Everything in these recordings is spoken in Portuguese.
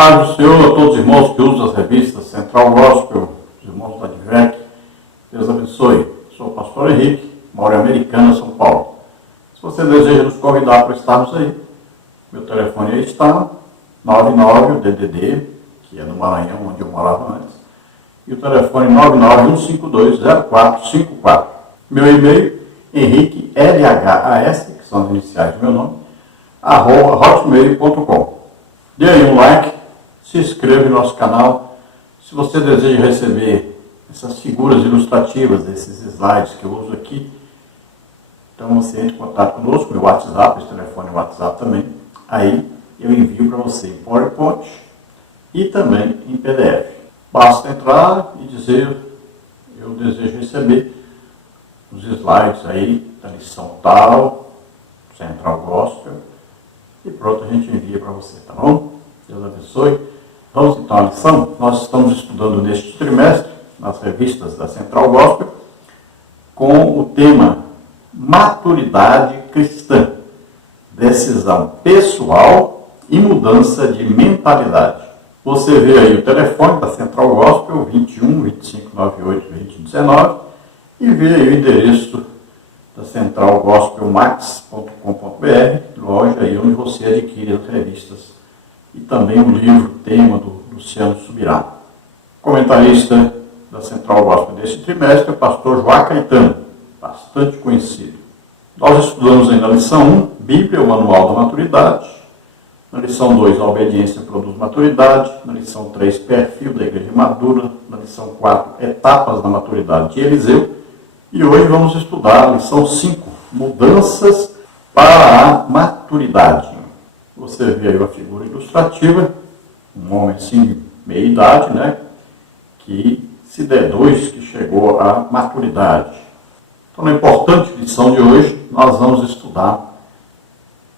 Paz do Senhor a todos os irmãos que usam as revistas Central Gospel, os irmãos da DIVEC. Deus abençoe. Sou o pastor Henrique, moro em Americana, São Paulo. Se você deseja nos convidar para estarmos aí, meu telefone aí está, 99, o DDD, que é no Maranhão, onde eu morava antes, e o telefone 991520454. Meu e-mail, Henrique LHAS, que são as iniciais do meu nome, @hotmail.com. Dê aí um like, se inscreva no nosso canal. Se você deseja receber essas figuras ilustrativas, esses slides que eu uso aqui, então você entre em contato conosco, meu WhatsApp, esse telefone é o WhatsApp também. Aí eu envio para você em PowerPoint e também em PDF. Basta entrar e dizer, eu desejo receber os slides aí da lição tal, Central Gospel, e pronto, a gente envia para você, tá bom? Deus abençoe. Vamos então à lição. Nós estamos estudando neste trimestre, nas revistas da Central Gospel, com o tema Maturidade Cristã, decisão pessoal e mudança de mentalidade. Você vê aí o telefone da Central Gospel, 21 25 98 20 19, e vê aí o endereço da centralgospelmax.com.br, loja aí onde você adquire as revistas e também o livro, tema do Luciano Subirá. Comentarista da Central Gospel deste trimestre é o pastor Joá Caetano, bastante conhecido. Nós estudamos aí na lição 1, Bíblia, o Manual da Maturidade. Na lição 2, a obediência produz maturidade. Na lição 3, perfil da igreja madura. Na lição 4, etapas da maturidade de Eliseu. E hoje vamos estudar a lição 5, mudanças para a maturidade. Você vê aí uma figura ilustrativa, um homem assim, meia idade, né? Que se D2, que chegou à maturidade. Então, na importante lição de hoje, nós vamos estudar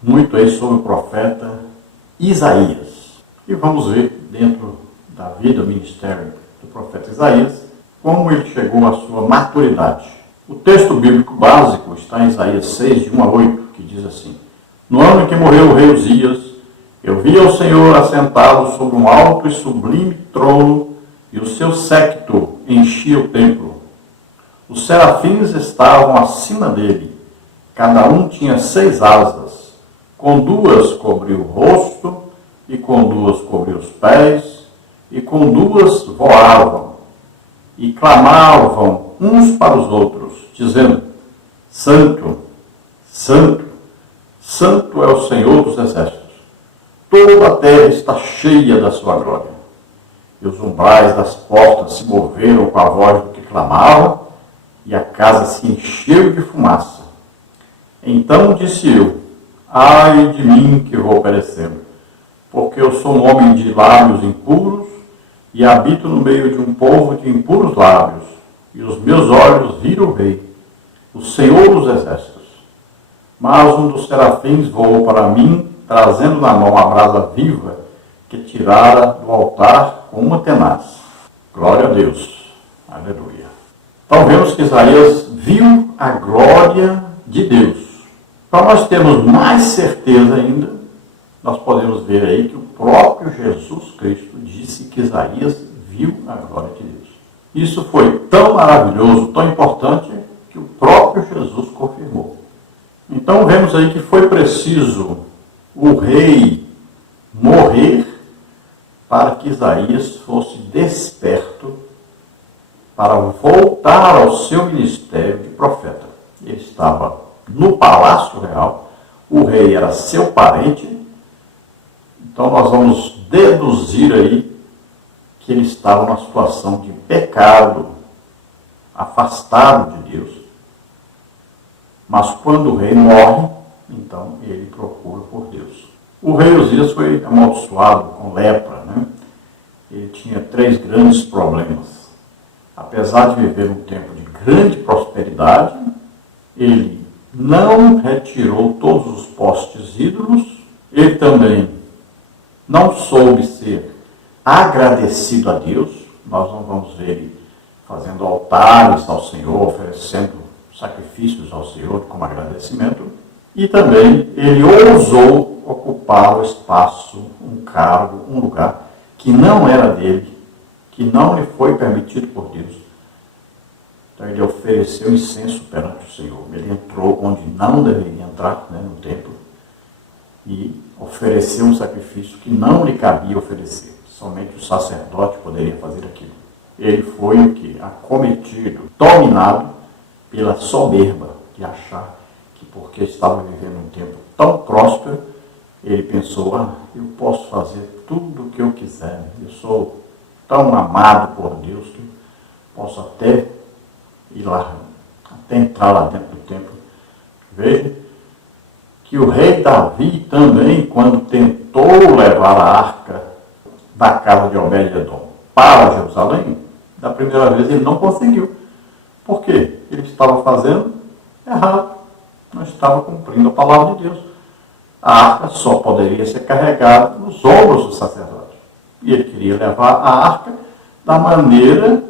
muito aí sobre o profeta Isaías. E vamos ver, dentro da vida, do ministério do profeta Isaías, como ele chegou à sua maturidade. O texto bíblico básico está em Isaías 6, de 1 a 8, que diz assim: No ano em que morreu o rei Uzias, eu vi ao Senhor assentado sobre um alto e sublime trono, e o seu séquito enchia o templo. Os serafins estavam acima dele, cada um tinha 6 asas, com 2 cobriu o rosto, e com 2 cobriu os pés, e com 2 voavam, e clamavam uns para os outros, dizendo: Santo, Santo, Santo é o Senhor dos exércitos. Toda a terra está cheia da sua glória. E os umbrais das portas se moveram com a voz do que clamava, e a casa se encheu de fumaça. Então disse eu: Ai de mim que vou perecendo, porque eu sou um homem de lábios impuros, e habito no meio de um povo de impuros lábios, e os meus olhos viram o Rei, o Senhor dos exércitos. Mas um dos serafins voou para mim, trazendo na mão a brasa viva que tirara do altar com uma tenaz. Glória a Deus. Aleluia. Então vemos que Isaías viu a glória de Deus. Para nós termos mais certeza ainda, nós podemos ver aí que o próprio Jesus Cristo disse que Isaías viu a glória de Deus. Isso foi tão maravilhoso, tão importante, que o próprio Jesus confirmou. Então vemos aí que foi preciso o rei morrer para que Isaías fosse desperto para voltar ao seu ministério de profeta. Ele estava no palácio real, o rei era seu parente, então nós vamos deduzir aí que ele estava numa situação de pecado, afastado de Deus. Mas quando o rei morre, então ele procura por Deus. O rei Uzias foi amaldiçoado com lepra, né? Ele tinha 3 grandes problemas. Apesar de viver um tempo de grande prosperidade, ele não retirou todos os postes ídolos, ele também não soube ser agradecido a Deus. Nós não vamos ver ele fazendo altares ao Senhor, oferecendo sacrifícios ao Senhor como agradecimento. E também ele ousou ocupar o espaço, um cargo, um lugar que não era dele, que não lhe foi permitido por Deus. Então ele ofereceu incenso perante o Senhor. Ele entrou onde não deveria entrar, né, no templo, e ofereceu um sacrifício que não lhe cabia oferecer. Somente o sacerdote poderia fazer aquilo. Ele foi o que? Acometido, dominado pela soberba de achar que porque estava vivendo um tempo tão próspero, ele pensou, eu posso fazer tudo o que eu quiser. Eu sou tão amado por Deus que posso até ir lá, até entrar lá dentro do templo. Veja que o rei Davi também, quando tentou levar a arca da casa de Obed-edom para Jerusalém, da primeira vez ele não conseguiu. Por quê? Ele estava fazendo errado, não estava cumprindo a palavra de Deus. A arca só poderia ser carregada nos ombros do sacerdote. E ele queria levar a arca da maneira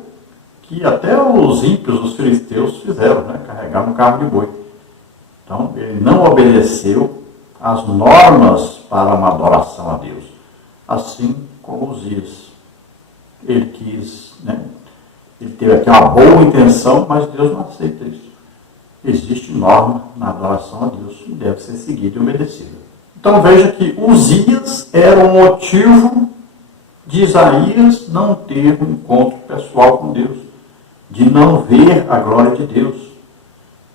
que até os ímpios, os filisteus, fizeram, né? Carregar um carro de boi. Então, ele não obedeceu às normas para uma adoração a Deus. Assim como Uzias. Ele quis, né? Ele teve aqui uma boa intenção, mas Deus não aceita isso. Existe norma na adoração a Deus e deve ser seguida e obedecida. Então veja que Uzias era o motivo de Isaías não ter um encontro pessoal com Deus, de não ver a glória de Deus,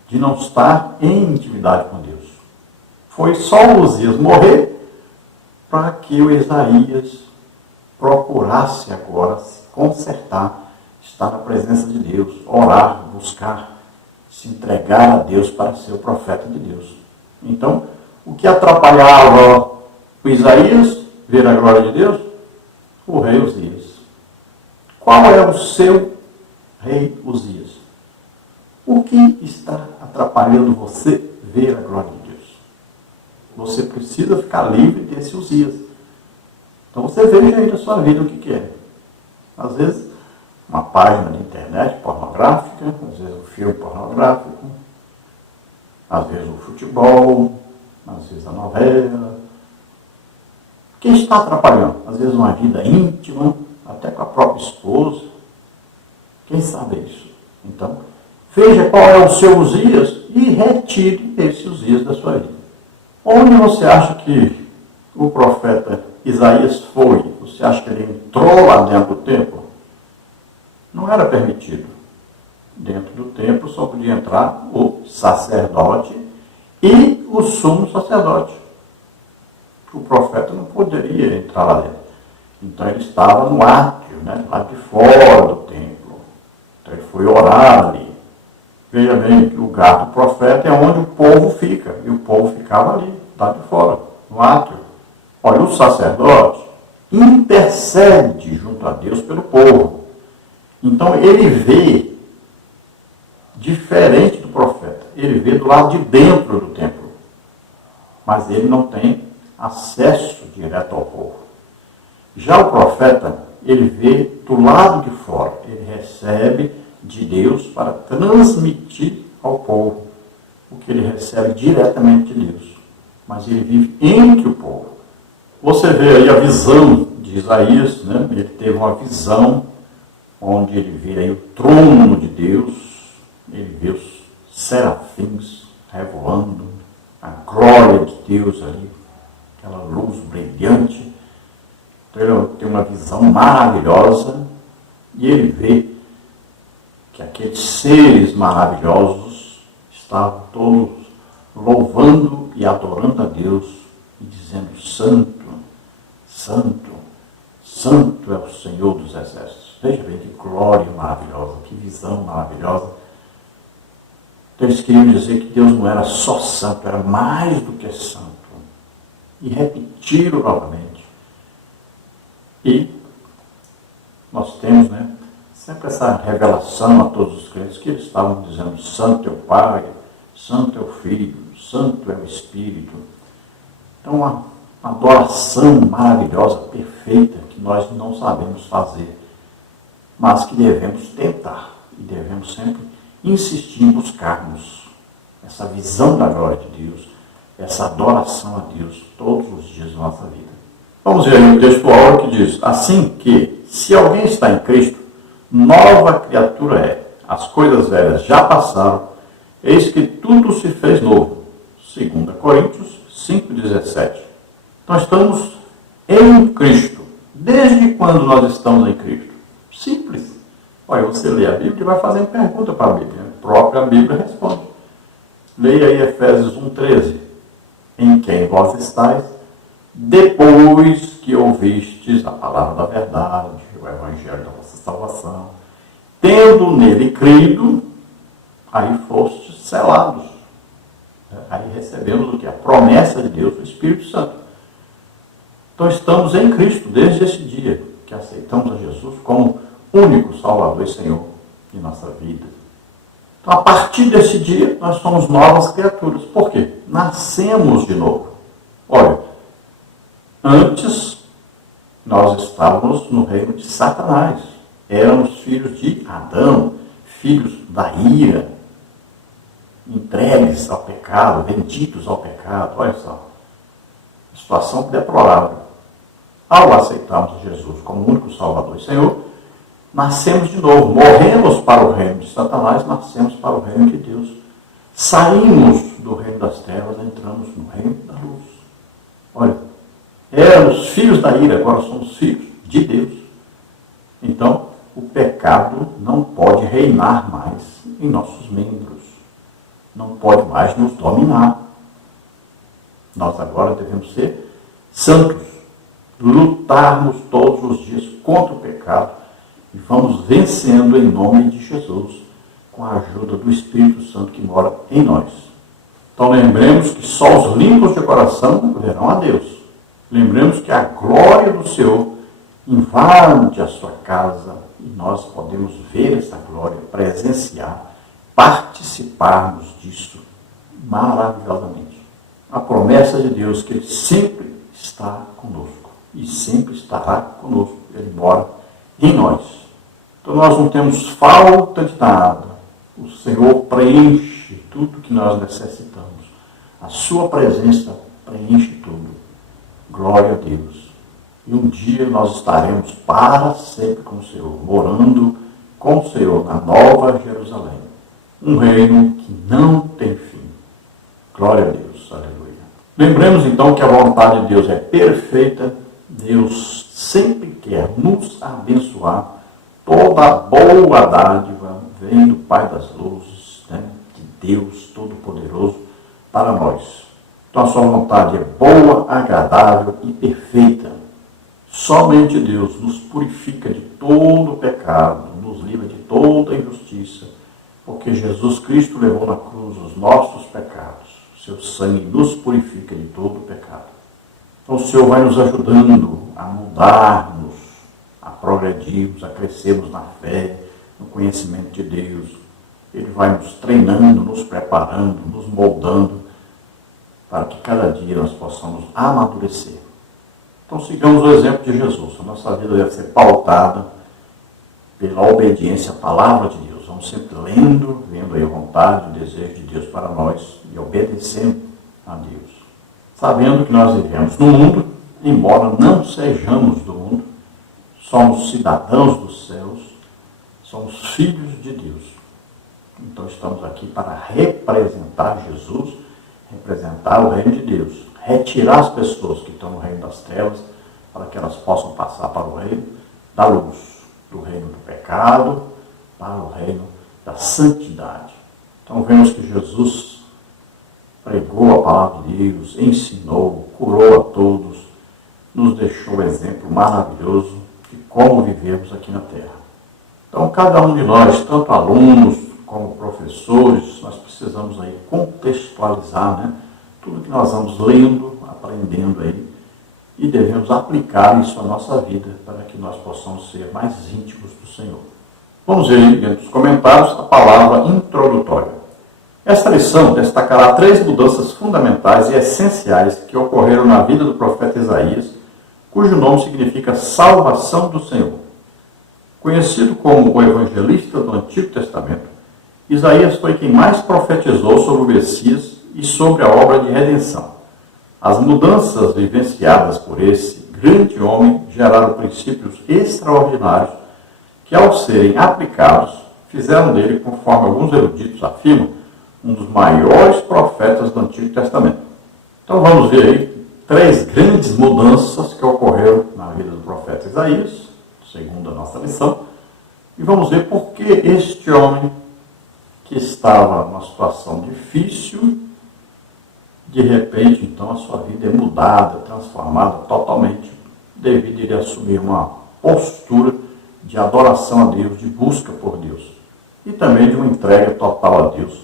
de não estar em intimidade com Deus. Foi só Uzias morrer para que o Isaías procurasse agora se consertar, estar na presença de Deus, orar, buscar, se entregar a Deus para ser o profeta de Deus. Então, o que atrapalhava o Isaías ver a glória de Deus? O rei Uzias. Qual é o seu rei Uzias? O que está atrapalhando você ver a glória de Deus? Você precisa ficar livre desse Uzias. Então você veja aí na sua vida o que é. Às vezes, uma página de internet pornográfica, às vezes um filme pornográfico, às vezes o futebol, às vezes a novela. O que está atrapalhando? Às vezes uma vida íntima, até com a própria esposa. Quem sabe isso? Então, veja qual é o seu Uzias e retire esse Uzias da sua vida. Onde você acha que o profeta Isaías foi? Você acha que ele entrou lá dentro do templo? Não era permitido. Dentro do templo só podia entrar o sacerdote e o sumo sacerdote. O profeta não poderia entrar lá dentro. Então ele estava no átrio, né, lá de fora do templo. Então ele foi orar ali. Veja bem que o lugar do profeta é onde o povo fica. E o povo ficava ali, lá de fora, no átrio. Olha, o sacerdote intercede junto a Deus pelo povo. Então ele vê diferente do profeta. Ele vê do lado de dentro do templo. Mas ele não tem acesso direto ao povo. Já o profeta, ele vê do lado de fora. Ele recebe de Deus para transmitir ao povo o que ele recebe diretamente de Deus. Mas ele vive entre o povo. Você vê aí a visão de Isaías, né? Ele teve uma visão onde ele vê aí o trono de Deus, ele vê os serafins revoando, a glória de Deus ali, aquela luz brilhante. Então ele tem uma visão maravilhosa e ele vê que aqueles seres maravilhosos estavam todos louvando e adorando a Deus e dizendo: Santo, Santo, Santo é o Senhor dos Exércitos. Veja bem que glória maravilhosa, que visão maravilhosa. Então eles queriam dizer que Deus não era só santo, era mais do que santo. E repetiram novamente. E nós temos, né, sempre essa revelação a todos os crentes que eles estavam dizendo: Santo é o Pai, Santo é o Filho, Santo é o Espírito. Então uma adoração maravilhosa, perfeita, que nós não sabemos fazer, mas que devemos tentar e devemos sempre insistir em buscarmos essa visão da glória de Deus, essa adoração a Deus todos os dias da nossa vida. Vamos ver aí o texto áureo que diz: assim que, se alguém está em Cristo, nova criatura é. As coisas velhas já passaram, eis que tudo se fez novo. 2 Coríntios 5,17. Nós estamos em Cristo. Desde quando nós estamos em Cristo? Simples. Olha, você lê a Bíblia e vai fazendo pergunta para a Bíblia. A própria Bíblia responde. Leia aí Efésios 1,13. Em quem vós estáis, depois que ouvistes a palavra da verdade, o evangelho da vossa salvação, tendo nele crido, aí fostes selados. Aí recebemos o que? A promessa de Deus, o Espírito Santo. Então estamos em Cristo desde esse dia que aceitamos a Jesus como único Salvador e Senhor de nossa vida. Então, a partir desse dia, nós somos novas criaturas. Por quê? Nascemos de novo. Olha, antes nós estávamos no reino de Satanás. Éramos filhos de Adão, filhos da ira, entregues ao pecado, vendidos ao pecado. Olha só, situação deplorável. Ao aceitarmos Jesus como único Salvador e Senhor, nascemos de novo, morremos para o reino de Satanás, nascemos para o reino de Deus. Saímos do reino das trevas, entramos no reino da luz. Olha, éramos filhos da ira, agora somos filhos de Deus. Então, o pecado não pode reinar mais em nossos membros. Não pode mais nos dominar. Nós agora devemos ser santos, lutarmos todos os dias contra o pecado e vamos vencendo em nome de Jesus, com a ajuda do Espírito Santo que mora em nós. Então lembremos que só os limpos de coração verão a Deus. Lembremos que a glória do Senhor invade a sua casa e nós podemos ver essa glória, presenciar, participarmos disso maravilhosamente. A promessa de Deus que Ele sempre está conosco e sempre estará conosco. Ele mora em nós. Então nós não temos falta de nada. O Senhor preenche tudo que nós necessitamos. A sua presença preenche tudo. Glória a Deus. E um dia nós estaremos para sempre com o Senhor, morando com o Senhor na Nova Jerusalém. Um reino que não tem fim. Glória a Deus. Aleluia. Lembremos então que a vontade de Deus é perfeita. Deus sempre quer nos abençoar. Toda boa dádiva vem do Pai das luzes, de Deus Todo-Poderoso para nós. Então a sua vontade é boa, agradável e perfeita. Somente Deus nos purifica de todo o pecado, nos livra de toda a injustiça, porque Jesus Cristo levou na cruz os nossos pecados. Seu sangue nos purifica de todo o pecado. Então o Senhor vai nos ajudando a mudarmos, a progredirmos, a crescermos na fé, no conhecimento de Deus. Ele vai nos treinando, nos preparando, nos moldando, para que cada dia nós possamos amadurecer. Então sigamos o exemplo de Jesus. A nossa vida deve ser pautada pela obediência à palavra de Deus. Vamos sempre vendo aí a vontade, o desejo de Deus para nós e obedecendo a Deus. Sabendo que nós vivemos no mundo, embora não sejamos do mundo, somos cidadãos dos céus, somos filhos de Deus. Então estamos aqui para representar Jesus, representar o reino de Deus, retirar as pessoas que estão no reino das trevas, para que elas possam passar para o reino da luz, do reino do pecado, para o reino da santidade. Então vemos que Jesus pregou a palavra de Deus, ensinou, curou a todos, nos deixou um exemplo maravilhoso de como vivemos aqui na Terra. Então cada um de nós, tanto alunos como professores, nós precisamos aí contextualizar, tudo que nós vamos lendo, aprendendo aí, e devemos aplicar isso à nossa vida, para que nós possamos ser mais íntimos do Senhor. Vamos ver aí, dentro dos comentários, a palavra introdutória. Esta lição destacará 3 mudanças fundamentais e essenciais que ocorreram na vida do profeta Isaías, cujo nome significa salvação do Senhor. Conhecido como o evangelista do Antigo Testamento, Isaías foi quem mais profetizou sobre o Messias e sobre a obra de redenção. As mudanças vivenciadas por esse grande homem geraram princípios extraordinários que, ao serem aplicados, fizeram dele, conforme alguns eruditos afirmam, um dos maiores profetas do Antigo Testamento. Então vamos ver aí 3 grandes mudanças que ocorreram na vida do profeta Isaías, segundo a nossa lição, e vamos ver por que este homem, que estava numa situação difícil, de repente, então, a sua vida é mudada, transformada totalmente, devido a ele assumir uma postura de adoração a Deus, de busca por Deus, e também de uma entrega total a Deus,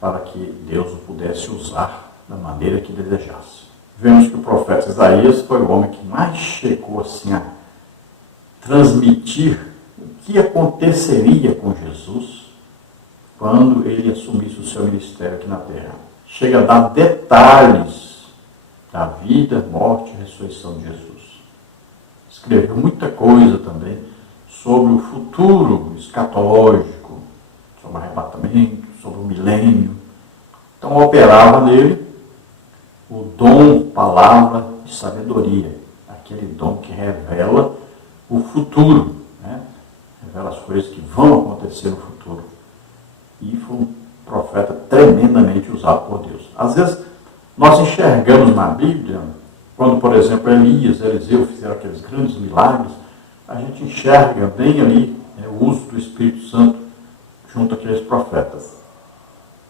para que Deus o pudesse usar da maneira que desejasse. Vemos que o profeta Isaías foi o homem que mais chegou assim a transmitir o que aconteceria com Jesus quando ele assumisse o seu ministério aqui na terra. Chega a dar detalhes da vida, morte e ressurreição de Jesus. Escreveu muita coisa também sobre o futuro escatológico, sobre o arrebatamento, sobre o milênio. Então operava nele o dom, palavra de sabedoria, aquele dom que revela o futuro, né? Revela as coisas que vão acontecer no futuro. E foi um profeta tremendamente usado por Deus. Às vezes, nós enxergamos na Bíblia, quando, por exemplo, Elias, Eliseu fizeram aqueles grandes milagres, a gente enxerga bem ali, né, o uso do Espírito Santo junto àqueles profetas.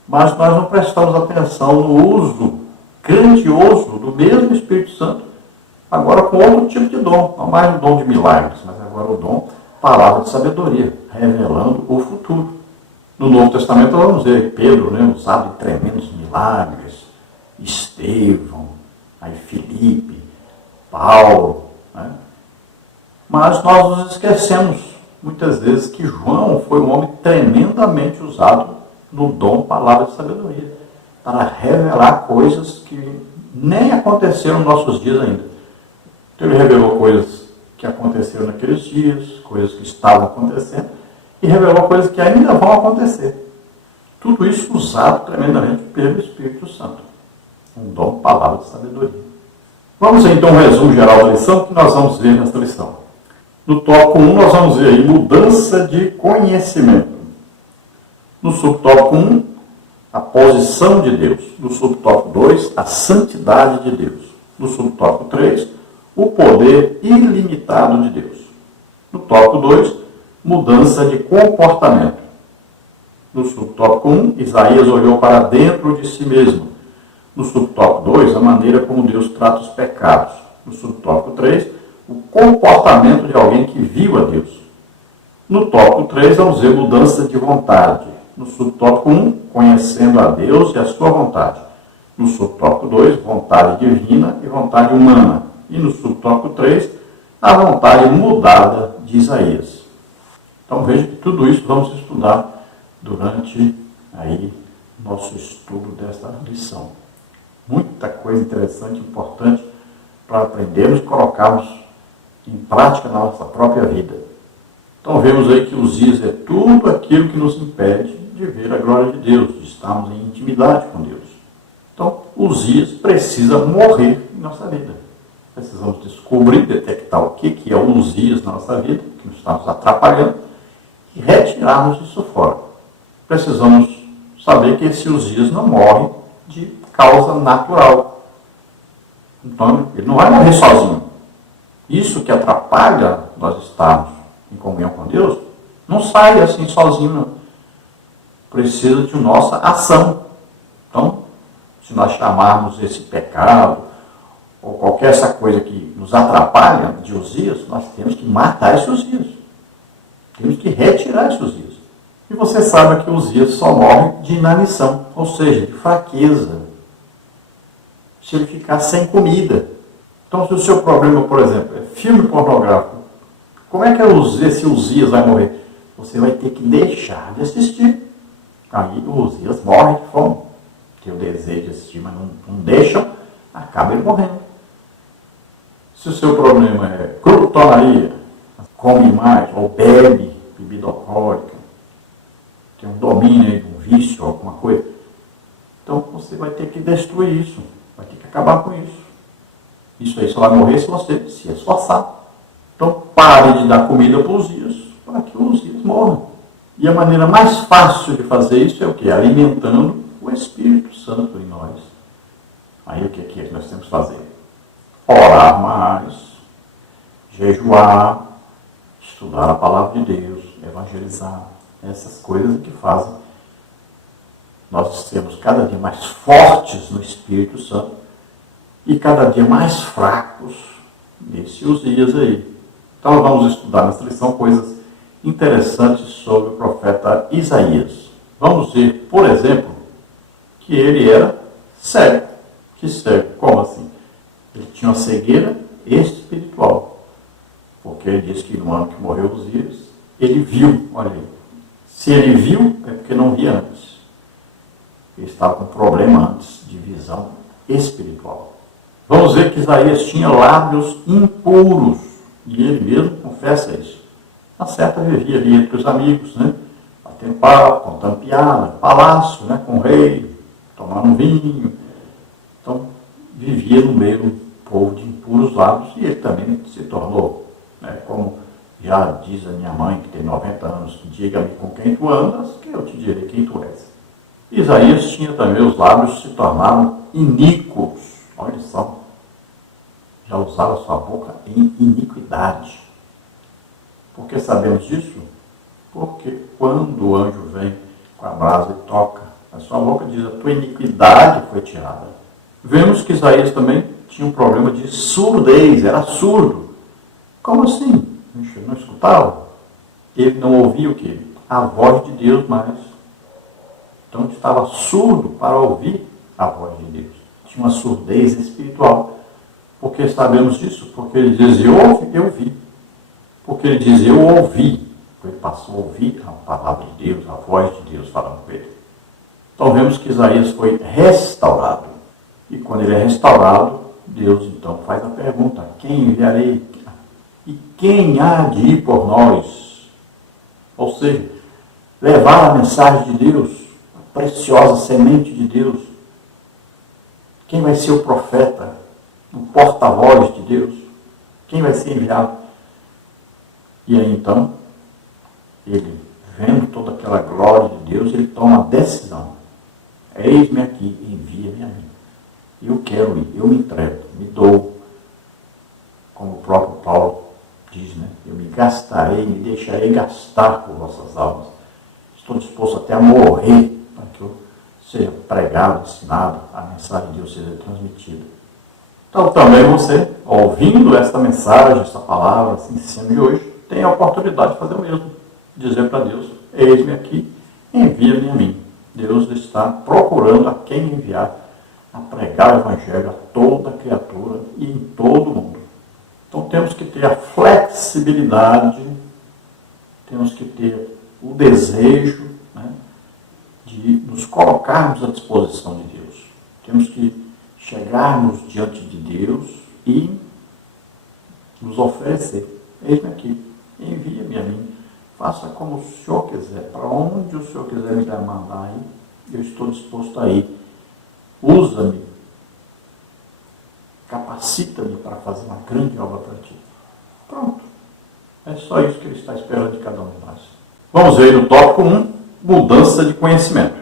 Mas nós não prestamos atenção no uso grandioso do mesmo Espírito Santo, agora com outro tipo de dom, não mais o dom de milagres, mas agora o dom, palavra de sabedoria, revelando o futuro. No Novo Testamento nós vamos ver Pedro, né, usado em tremendos milagres, Estevão, aí Filipe, Paulo, né? Mas nós nos esquecemos muitas vezes que João foi um homem tremendamente usado no dom palavra de sabedoria, para revelar coisas que nem aconteceram nos nossos dias ainda. Então ele revelou coisas que aconteceram naqueles dias, coisas que estavam acontecendo, e revelou coisas que ainda vão acontecer. Tudo isso usado tremendamente pelo Espírito Santo. Um dom, palavra de sabedoria. Vamos então um resumo geral da lição que nós vamos ver nesta lição. No tópico 1 nós vamos ver aí mudança de conhecimento. No subtópico 1, a posição de Deus. No subtópico 2, a santidade de Deus. No subtópico 3, o poder ilimitado de Deus. No tópico 2, mudança de comportamento. No subtópico 1, Isaías olhou para dentro de si mesmo. No subtópico 2, a maneira como Deus trata os pecados. No subtópico 3, o comportamento de alguém que viu a Deus. No tópico 3, vamos ver mudança de vontade. No subtópico 1, conhecendo a Deus e a sua vontade. No subtópico 2, vontade divina e vontade humana. E no subtópico 3, a vontade mudada de Isaías. Então veja que tudo isso vamos estudar durante aí nosso estudo desta lição. Muita coisa interessante, importante para aprendermos e colocarmos em prática na nossa própria vida. Então vemos aí que Uzias é tudo aquilo que nos impede de ver a glória de Deus, de estarmos em intimidade com Deus. Então Uzias precisa morrer em nossa vida. Precisamos descobrir, detectar o que é o Uzias na nossa vida, que nos está nos atrapalhando, e retirarmos isso fora. Precisamos saber que esse Uzias não morre de causa natural. Então, ele não vai morrer sozinho. Isso que atrapalha nós estarmos em comunhão com Deus, não sai assim sozinho, não. Precisa de nossa ação. Então, se nós chamarmos esse pecado, ou qualquer essa coisa que nos atrapalha de Uzias, nós temos que matar esse Uzias. Temos que retirar esse Uzias. E você sabe que Uzias só morre de inanição, ou seja, de fraqueza. Se ele ficar sem comida. Então, se o seu problema, por exemplo, é filme pornográfico, como é que esse Uzias vai morrer? Você vai ter que deixar de assistir. Aí o Uzias morre de fome. Tem o desejo de assistir, mas não deixam, acaba ele morrendo. Se o seu problema é glutonaria, come mais, ou bebe bebida alcoólica, tem um domínio aí, um vício, alguma coisa, então você vai ter que destruir isso, vai ter que acabar com isso. Isso aí só vai morrer se você se esforçar. Então pare de dar comida para os Uzias, para que os Uzias morram. E a maneira mais fácil de fazer isso é o quê? Alimentando o Espírito Santo em nós. Aí o que é que nós temos que fazer? Orar mais, jejuar, estudar a palavra de Deus, evangelizar, essas coisas que fazem nós sermos cada dia mais fortes no Espírito Santo e cada dia mais fracos nesse Uzias aí. Então vamos estudar nessa lição coisas interessantes sobre o profeta Isaías. Vamos ver, por exemplo, que ele era cego. Que cego? Como assim? Ele tinha uma cegueira espiritual. Porque ele diz que no ano que morreu Uzias, ele viu, olha aí. Se ele viu, é porque não via antes. Ele estava com problema antes de visão espiritual. Vamos ver que Isaías tinha lábios impuros. E ele mesmo confessa isso. Na certa vivia ali entre os amigos, né? Batendo papo, contando piada, palácio, né? Com o rei, tomando vinho. Então, vivia no meio do povo de impuros lábios e ele também se tornou, né? Como já diz a minha mãe, que tem 90 anos, diga-me com quem tu andas, que eu te direi quem tu és. Isaías tinha também, os lábios se tornaram iníquos. Olha só, já usava sua boca em iniquidade. Por que sabemos disso? Porque quando o anjo vem com a brasa e toca, a sua boca diz, a tua iniquidade foi tirada. Vemos que Isaías também tinha um problema de surdez, era surdo. Como assim? Ele não escutava? Ele não ouvia o quê? A voz de Deus mais. Então ele estava surdo para ouvir a voz de Deus. Tinha uma surdez espiritual. Por que sabemos disso? Porque ele dizia, eu vi. Porque ele dizia, eu ouvi. Ele passou a ouvir a palavra de Deus, a voz de Deus falando com ele. Então vemos que Isaías foi restaurado. E quando ele é restaurado, Deus então faz a pergunta, quem enviarei? E quem há de ir por nós? Ou seja, levar a mensagem de Deus, a preciosa semente de Deus. Quem vai ser o profeta, o porta-voz de Deus? Quem vai ser enviado? E aí então, ele, vendo toda aquela glória de Deus, ele toma a decisão. Eis-me aqui, envia-me a mim. Eu quero ir, eu me entrego, me dou. Como o próprio Paulo diz, né? Eu me gastarei, me deixarei gastar por vossas almas. Estou disposto até a morrer para que eu seja pregado, ensinado, a mensagem de Deus seja transmitida. Então também você, ouvindo esta mensagem, esta palavra, esse ensino de hoje, tem a oportunidade de fazer o mesmo. Dizer para Deus, eis-me aqui, envia-me a mim. Deus está procurando a quem enviar a pregar o Evangelho a toda criatura e em todo o mundo. Então temos que ter a flexibilidade, temos que ter o desejo, né, de nos colocarmos à disposição de Deus. Temos que chegarmos diante de Deus e nos oferecer. Eis-me aqui, envia-me a mim, faça como o Senhor quiser, para onde o Senhor quiser me mandar aí, eu estou disposto a ir. Usa-me, capacita-me para fazer uma grande obra para ti. Pronto. É só isso que ele está esperando de cada um de nós. Vamos ver no tópico 1, mudança de conhecimento.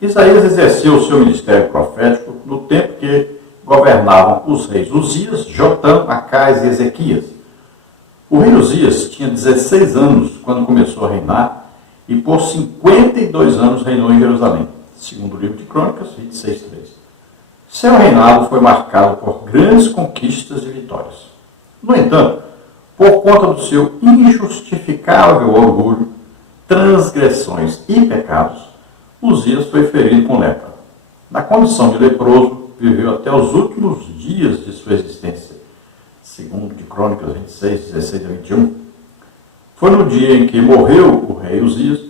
Isaías exerceu o seu ministério profético no tempo que governavam os reis Uzias, Jotão, Acais e Ezequias. O rei Uzias tinha 16 anos quando começou a reinar e por 52 anos reinou em Jerusalém, segundo o livro de Crônicas, 26:3. Seu reinado foi marcado por grandes conquistas e vitórias. No entanto, por conta do seu injustificável orgulho, transgressões e pecados, Uzias foi ferido com lepra. Na condição de leproso, viveu até os últimos dias de sua existência, segundo de Crônicas 26:16-21. Foi no dia em que morreu o rei Uzias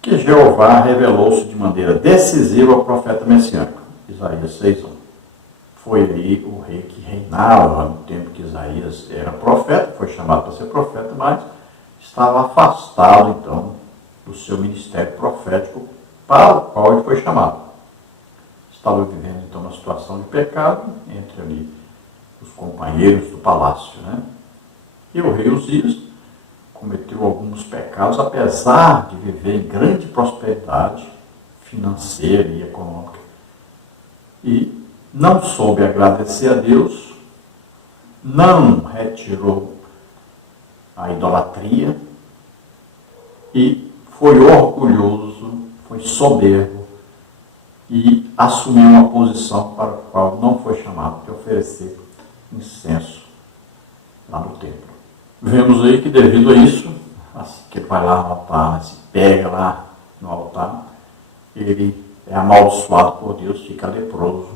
que Jeová revelou-se de maneira decisiva ao profeta messiânico, Isaías 6:1. Foi aí o rei que reinava no tempo que Isaías era profeta, foi chamado para ser profeta, mas estava afastado, então, do seu ministério profético para o qual ele foi chamado. Estava vivendo, então, uma situação de pecado, entre ali os companheiros do palácio, né? E o rei Uzias cometeu alguns pecados, apesar de viver em grande prosperidade financeira e econômica. E não soube agradecer a Deus, não retirou a idolatria e foi orgulhoso, foi soberbo e assumiu uma posição para a qual não foi chamado de oferecer incenso lá no templo. Vemos aí que devido a isso, assim que ele vai lá no altar, se pega lá no altar, ele é amaldiçoado por Deus, fica leproso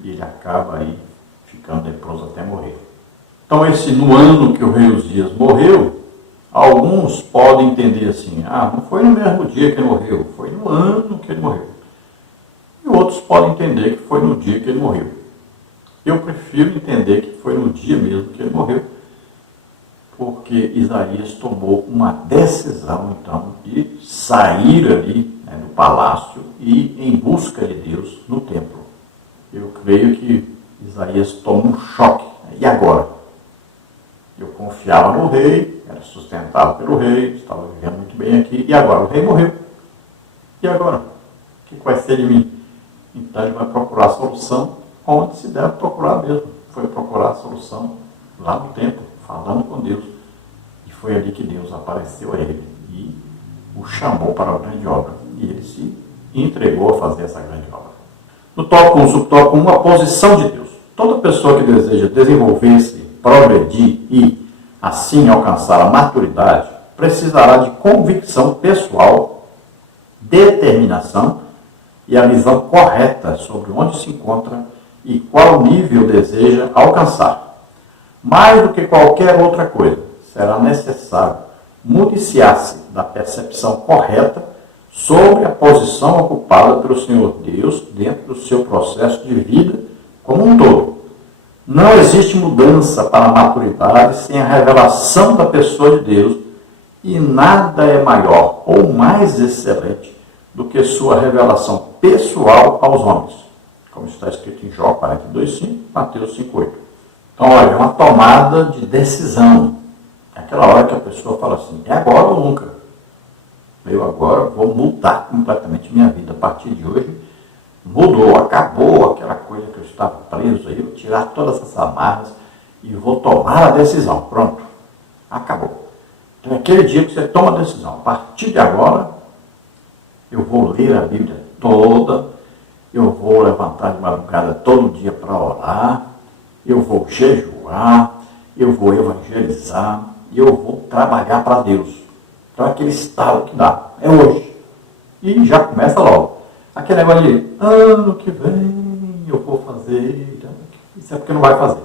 e ele acaba aí ficando leproso até morrer. Então no ano que o rei Uzias morreu, alguns podem entender assim, não foi no mesmo dia que ele morreu, foi no ano que ele morreu. E outros podem entender que foi no dia que ele morreu. Eu prefiro entender que foi no dia mesmo que ele morreu, porque Isaías tomou uma decisão, então, de sair ali do palácio e em busca de Deus no templo. Eu creio que Isaías toma um choque. E agora? Eu confiava no rei, era sustentado pelo rei, estava vivendo muito bem aqui, e agora? O rei morreu. E agora? O que vai ser de mim? Então ele vai procurar a solução onde se deve procurar mesmo. Foi procurar a solução lá no templo, falando com Deus. E foi ali que Deus apareceu a ele e o chamou para a grande obra. E ele se entregou a fazer essa grande obra. No tópico 1, subtópico 1, a posição de Deus. Toda pessoa que deseja desenvolver-se, progredir e, assim, alcançar a maturidade, precisará de convicção pessoal, determinação e a visão correta sobre onde se encontra e qual nível deseja alcançar. Mais do que qualquer outra coisa, será necessário municiar-se da percepção correta sobre a posição ocupada pelo Senhor Deus dentro do seu processo de vida como um todo. Não existe mudança para a maturidade sem a revelação da pessoa de Deus e nada é maior ou mais excelente do que sua revelação pessoal aos homens, como está escrito em Jó 42:5, Mateus 5:8. Então, olha, é uma tomada de decisão. É aquela hora que a pessoa fala assim, é agora ou nunca. Eu agora vou mudar completamente minha vida. A partir de hoje, mudou, acabou aquela coisa que eu estava preso aí, eu vou tirar todas essas amarras e vou tomar a decisão. Pronto, acabou. Então é aquele dia que você toma a decisão. A partir de agora, eu vou ler a Bíblia toda, eu vou levantar de madrugada todo dia para orar, eu vou jejuar, eu vou evangelizar e eu vou trabalhar para Deus. Então é aquele estalo que dá, é hoje. E já começa logo. Aquele negócio de ano que vem eu vou fazer, isso é porque não vai fazer.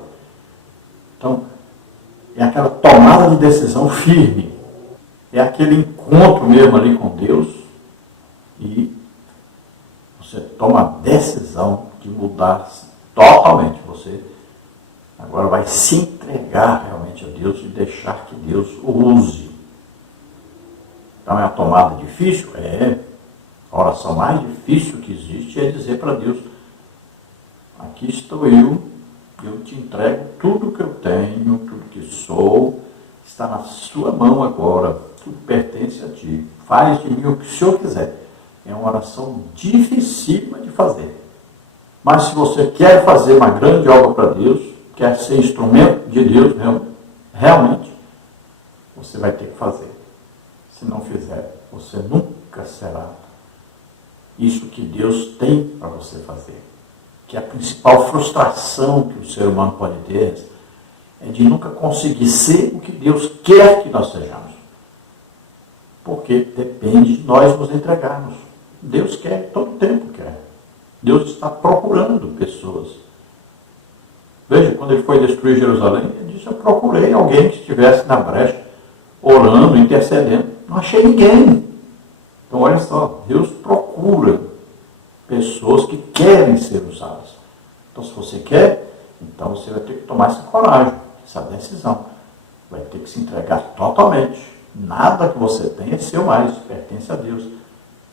Então, é aquela tomada de decisão firme. É aquele encontro mesmo ali com Deus e você toma a decisão de mudar totalmente. Você agora vai se entregar realmente a Deus e deixar que Deus o use. Então é uma tomada difícil? É. A oração mais difícil que existe é dizer para Deus, aqui estou eu te entrego tudo que eu tenho, tudo que sou, está na sua mão agora, tudo pertence a ti, faz de mim o que o Senhor quiser. É uma oração dificílima de fazer. Mas se você quer fazer uma grande obra para Deus, quer ser instrumento de Deus realmente, você vai ter que fazer. Se não fizer, você nunca será isso que Deus tem para você fazer. Que a principal frustração que o ser humano pode ter é de nunca conseguir ser o que Deus quer que nós sejamos. Porque depende de nós nos entregarmos. Deus quer, todo tempo quer. Deus está procurando pessoas. Veja, quando ele foi destruir Jerusalém, ele disse, eu procurei alguém que estivesse na brecha, orando, intercedendo. Não achei ninguém. Então, olha só, Deus procura pessoas que querem ser usadas. Então, se você quer, então você vai ter que tomar essa coragem, essa decisão. Vai ter que se entregar totalmente. Nada que você tem é seu mais, pertence a Deus.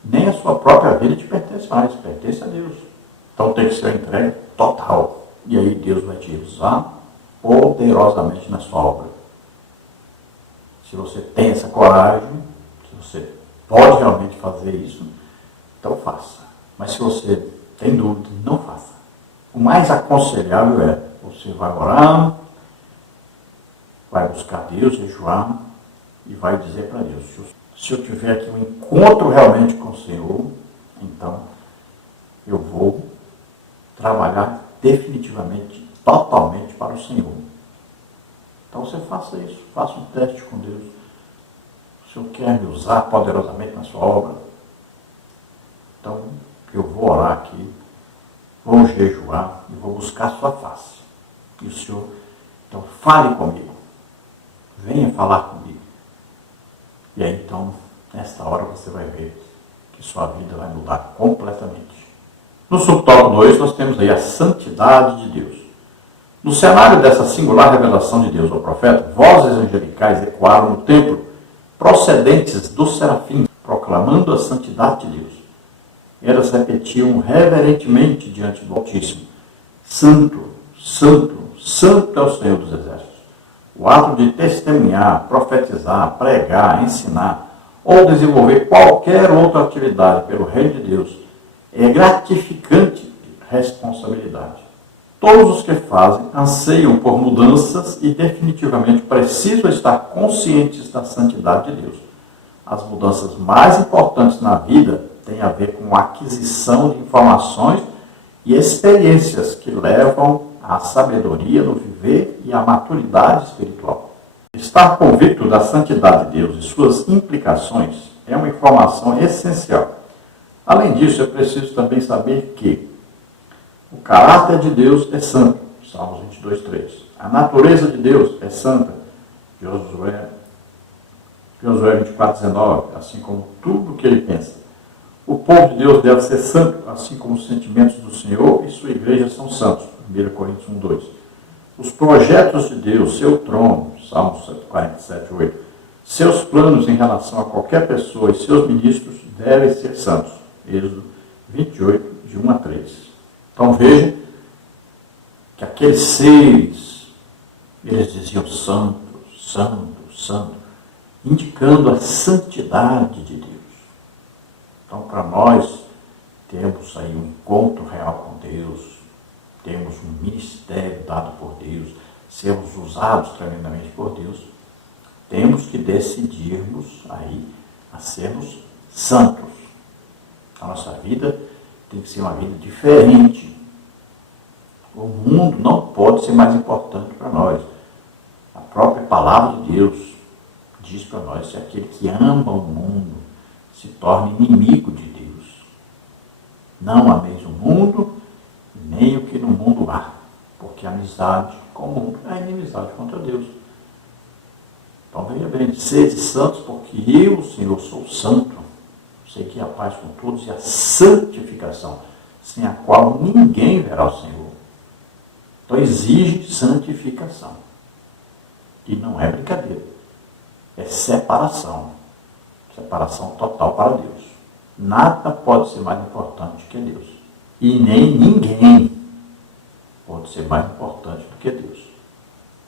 Nem a sua própria vida te pertence mais, pertence a Deus. Então, tem que ser entregue total. E aí Deus vai te usar poderosamente na sua obra. Se você tem essa coragem, se você pode realmente fazer isso, então faça. Mas se você tem dúvida, não faça. O mais aconselhável é, você vai orar, vai buscar Deus, jejuar, e vai dizer para Deus, se eu tiver aqui um encontro realmente com o Senhor, então eu vou trabalhar definitivamente, totalmente para o Senhor. Então você faça isso, faça um teste com Deus. O Senhor quer me usar poderosamente na sua obra? Então eu vou orar aqui, vou jejuar e vou buscar a sua face. E o Senhor, então fale comigo, venha falar comigo. E aí então, nesta hora você vai ver que sua vida vai mudar completamente. No subtópico 2 nós temos aí a santidade de Deus. No cenário dessa singular revelação de Deus ao profeta, vozes angelicais ecoaram no templo, procedentes do serafim, proclamando a santidade de Deus. Elas repetiam reverentemente diante do Altíssimo: Santo, Santo, Santo é o Senhor dos Exércitos. O ato de testemunhar, profetizar, pregar, ensinar ou desenvolver qualquer outra atividade pelo Reino de Deus é gratificante responsabilidade. Todos os que fazem anseiam por mudanças e definitivamente precisam estar conscientes da santidade de Deus. As mudanças mais importantes na vida têm a ver com a aquisição de informações e experiências que levam à sabedoria no viver e à maturidade espiritual. Estar convicto da santidade de Deus e suas implicações é uma informação essencial. Além disso, é preciso também saber que o caráter de Deus é santo, Salmos 22, 3. A natureza de Deus é santa, Josué 24, 19, assim como tudo o que ele pensa. O povo de Deus deve ser santo, assim como os sentimentos do Senhor e sua igreja são santos, 1 Coríntios 1, 2. Os projetos de Deus, seu trono, Salmos 147, 8. Seus planos em relação a qualquer pessoa e seus ministros devem ser santos, Êxodo 28, de 1 a 3. Então veja que aqueles seres, eles diziam santo, santo, santo, indicando a santidade de Deus. Então para nós temos aí um encontro real com Deus, temos um ministério dado por Deus, sermos usados tremendamente por Deus, temos que decidirmos aí a sermos santos. A nossa vida tem que ser uma vida diferente. O mundo não pode ser mais importante para nós. A própria palavra de Deus diz para nós que aquele que ama o mundo se torna inimigo de Deus. Não ameis o mundo, nem o que no mundo há, porque a amizade com o mundo é a inimizade contra Deus. Então veja bem, sede santos, porque eu, Senhor, sou santo. Sei que é a paz com todos e a santificação, sem a qual ninguém verá o Senhor. Então exige santificação. E não é brincadeira. É separação. Separação total para Deus. Nada pode ser mais importante que Deus. E nem ninguém pode ser mais importante do que Deus.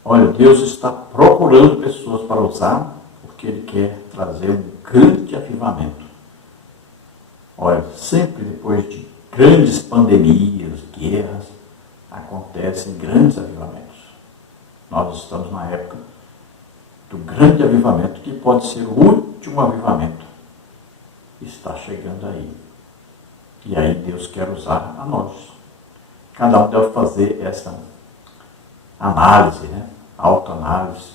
Olha, Deus está procurando pessoas para usar, porque Ele quer trazer um grande avivamento. Olha, sempre depois de grandes pandemias, guerras, acontecem grandes avivamentos. Nós estamos na época do grande avivamento, que pode ser o último avivamento. Está chegando aí. E aí Deus quer usar a nós. Cada um deve fazer essa análise, autoanálise,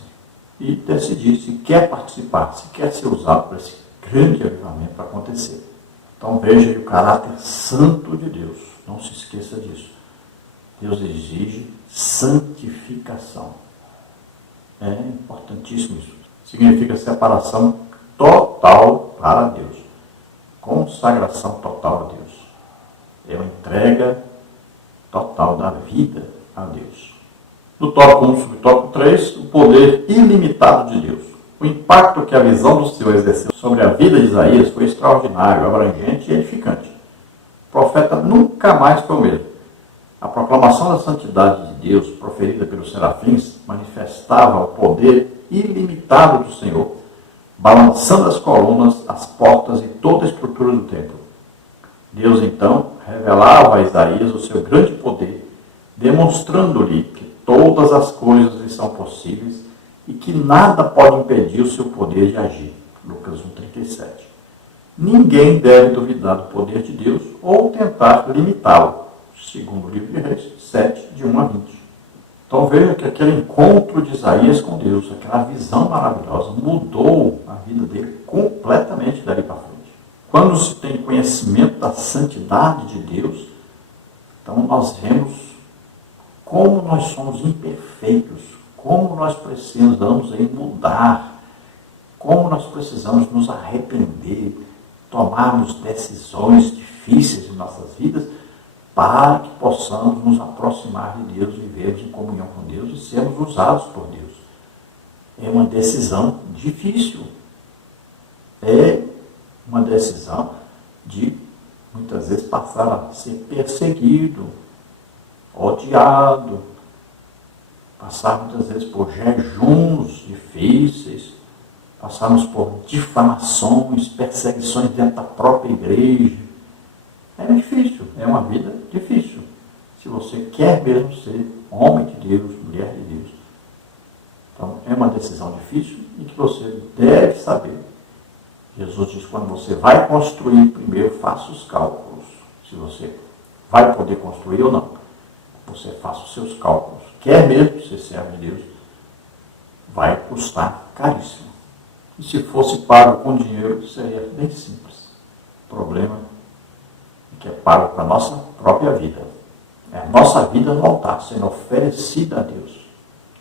e decidir se quer participar, se quer ser usado para esse grande avivamento acontecer. Então veja aí o caráter santo de Deus. Não se esqueça disso. Deus exige santificação. É importantíssimo isso. Significa separação total para Deus. Consagração total a Deus. É uma entrega total da vida a Deus. No tópico 1, subtópico 3, o poder ilimitado de Deus. O impacto que a visão do Senhor exerceu sobre a vida de Isaías foi extraordinário, abrangente e edificante. O profeta nunca mais foi o mesmo. A proclamação da santidade de Deus, proferida pelos serafins, manifestava o poder ilimitado do Senhor, balançando as colunas, as portas e toda a estrutura do templo. Deus, então, revelava a Isaías o seu grande poder, demonstrando-lhe que todas as coisas lhe são possíveis e que nada pode impedir o seu poder de agir. Lucas 1,37. Ninguém deve duvidar do poder de Deus ou tentar limitá-lo, segundo o livro de Reis 7, de 1 a 20. Então veja que aquele encontro de Isaías com Deus, aquela visão maravilhosa, mudou a vida dele completamente dali para frente. Quando se tem conhecimento da santidade de Deus, então nós vemos como nós somos imperfeitos, como nós precisamos aí mudar, como nós precisamos nos arrepender, tomarmos decisões difíceis em nossas vidas, para que possamos nos aproximar de Deus, vivermos em comunhão com Deus e sermos usados por Deus. É uma decisão difícil. É uma decisão de, muitas vezes, passar a ser perseguido, odiado, passar muitas vezes por jejuns difíceis, passarmos por difamações, perseguições dentro da própria igreja. É difícil, é uma vida difícil. Se você quer mesmo ser homem de Deus, mulher de Deus. Então, é uma decisão difícil e que você deve saber. Jesus diz, quando você vai construir, primeiro faça os cálculos. Se você vai poder construir ou não. Você faça os seus cálculos. Quer mesmo ser servo de Deus, vai custar caríssimo. E se fosse pago com dinheiro, seria bem simples. O problema que é pago para a nossa própria vida. É a nossa vida no altar, sendo oferecida a Deus.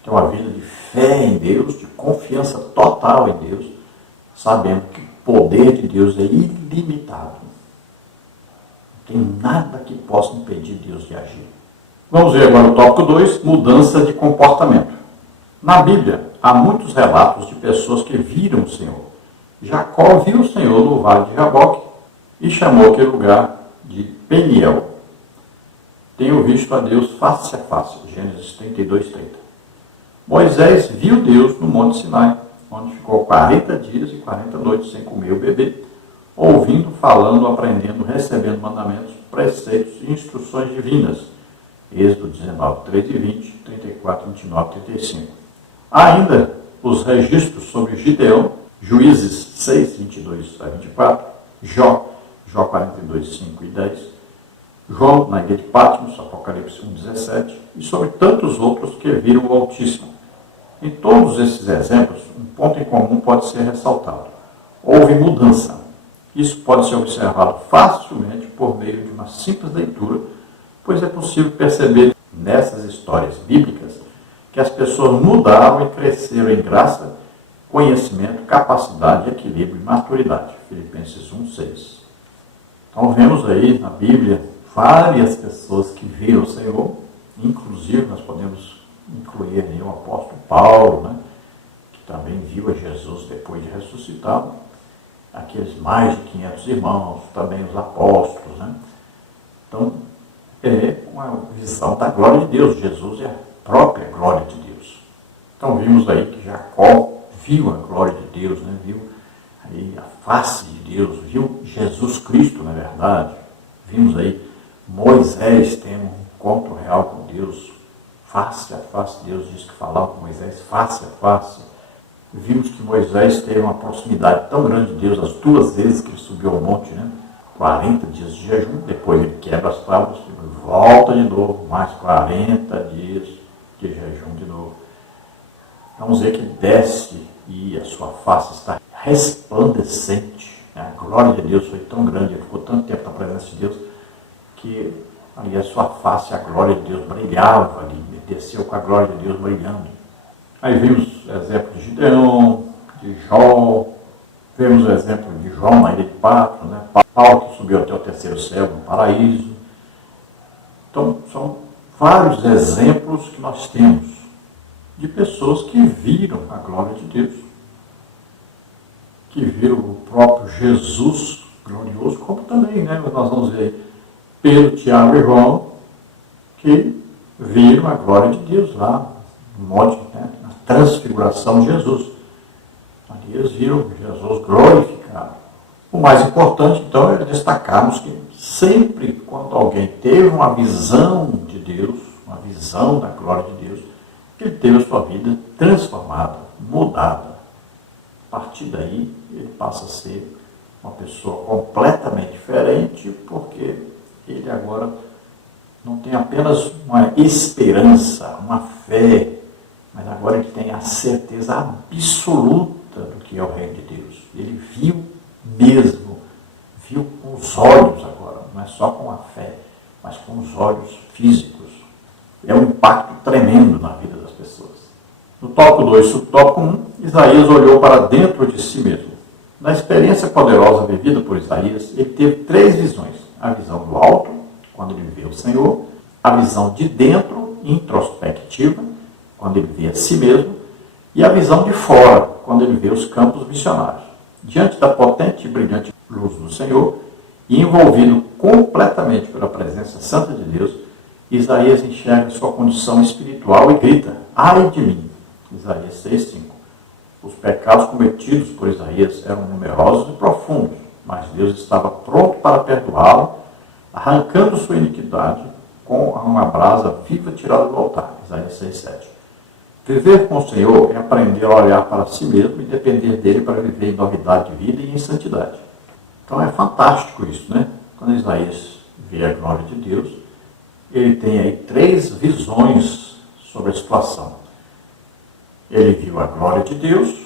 Que é uma vida de fé em Deus, de confiança total em Deus, sabendo que o poder de Deus é ilimitado. Não tem nada que possa impedir Deus de agir. Vamos ver agora o tópico 2, mudança de comportamento. Na Bíblia, há muitos relatos de pessoas que viram o Senhor. Jacó viu o Senhor no vale de Jaboque e chamou aquele lugar de Peniel. Tenho visto a Deus face a face. Gênesis 32, 30. Moisés viu Deus no Monte Sinai, onde ficou 40 dias e 40 noites sem comer ou beber, ouvindo, falando, aprendendo, recebendo mandamentos, preceitos e instruções divinas. Êxodo 19, 3 e 20, 34, 29 e 35. Há ainda os registros sobre Gideão, Juízes 6, 22 a 24, Jó 42, 5 e 10, João, na ilha de Patmos, Apocalipse 1, 17, e sobre tantos outros que viram o Altíssimo. Em todos esses exemplos, um ponto em comum pode ser ressaltado. Houve mudança. Isso pode ser observado facilmente por meio de uma simples leitura, pois é possível perceber nessas histórias bíblicas que as pessoas mudaram e cresceram em graça, conhecimento, capacidade, equilíbrio e maturidade. Filipenses 1, 6. Então vemos aí na Bíblia várias pessoas que viram o Senhor, inclusive nós podemos incluir aí o apóstolo Paulo, né, que também viu a Jesus depois de ressuscitado, aqueles mais de 500 irmãos, também os apóstolos. Né? Então é uma visão da glória de Deus. Jesus é a própria glória de Deus. Então vimos aí que Jacó viu a glória de Deus, né? Viu aí a face de Deus, viu Jesus Cristo, na verdade. Vimos aí Moisés tendo um encontro real com Deus, face a face. Deus disse que falava com Moisés face a face. Vimos que Moisés teve uma proximidade tão grande de Deus as 2 vezes que ele subiu ao monte, né? 40 dias de jejum, depois ele quebra as tábuas, volta de novo, mais 40 dias de jejum de novo. Vamos ver que ele desce e a sua face está resplandecente. A glória de Deus foi tão grande, ele ficou tanto tempo na presença de Deus, que ali a sua face, a glória de Deus brilhava ali, ele desceu com a glória de Deus brilhando. Aí vimos o exemplo de Gideão, de Jó, vemos o exemplo de João na ilha de Patmos, né? Paulo que subiu até o 3º céu, no paraíso. Então, são vários exemplos que nós temos de pessoas que viram a glória de Deus, que viram o próprio Jesus glorioso, como também, né, nós vamos ver Pedro, Tiago e João, que viram a glória de Deus lá, no monte, né, na transfiguração de Jesus. Ali eles viram Jesus glorificado. O mais importante, então, é destacarmos que sempre quando alguém teve uma visão de Deus, uma visão da glória de Deus, ele teve a sua vida transformada, mudada. A partir daí, ele passa a ser uma pessoa completamente diferente, porque ele agora não tem apenas uma esperança, uma fé, mas agora ele tem a certeza absoluta do que é o reino de Deus. Ele viu mesmo, viu com os olhos agora, não é só com a fé, mas com os olhos físicos. É um impacto tremendo na vida das pessoas. No tópico 2, subtópico 1, Isaías olhou para dentro de si mesmo. Na experiência poderosa vivida por Isaías, ele teve 3 visões. A visão do alto, quando ele vê o Senhor, a visão de dentro, introspectiva, quando ele vê a si mesmo, e a visão de fora, quando ele vê os campos missionários. Diante da potente e brilhante luz do Senhor, e envolvido completamente pela presença santa de Deus, Isaías enxerga sua condição espiritual e grita: ai de mim! Isaías 6,5. Os pecados cometidos por Isaías eram numerosos e profundos, mas Deus estava pronto para perdoá-lo, arrancando sua iniquidade com uma brasa viva tirada do altar. Isaías 6,7. Viver com o Senhor é aprender a olhar para si mesmo e depender dele para viver em novidade de vida e em santidade. Então é fantástico isso, né? Quando Isaías vê a glória de Deus, ele tem aí 3 visões sobre a situação. Ele viu a glória de Deus.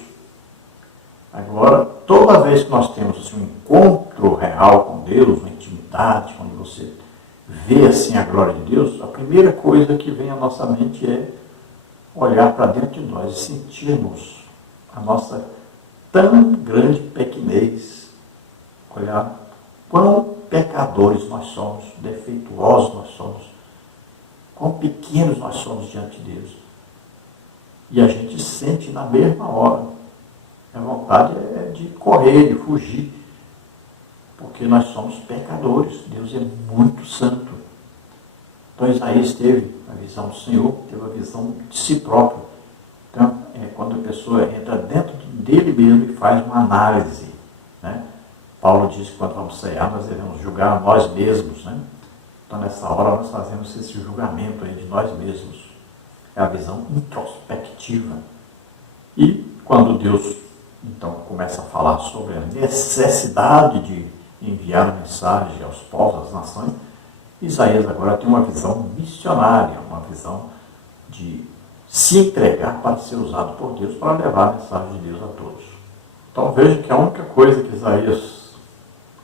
Agora, toda vez que nós temos assim, um encontro real com Deus, uma intimidade, quando você vê assim a glória de Deus, a primeira coisa que vem à nossa mente é olhar para dentro de nós e sentirmos a nossa tão grande pequenez, olhar quão pecadores nós somos, defeituosos nós somos, quão pequenos nós somos diante de Deus. E a gente sente na mesma hora. A vontade é de correr, de fugir, porque nós somos pecadores. Deus é muito santo. Então Isaías teve a visão do Senhor, teve a visão de si próprio. Então, quando a pessoa entra dentro dele mesmo e faz uma análise, né? Paulo diz que quando vamos cear, nós devemos julgar a nós mesmos, né? Então, nessa hora, nós fazemos esse julgamento aí de nós mesmos. É a visão introspectiva. E quando Deus, então, começa a falar sobre a necessidade de enviar a mensagem aos povos, às nações, Isaías agora tem uma visão missionária, uma visão de se entregar para ser usado por Deus para levar a mensagem de Deus a todos. Então veja que a única coisa que Isaías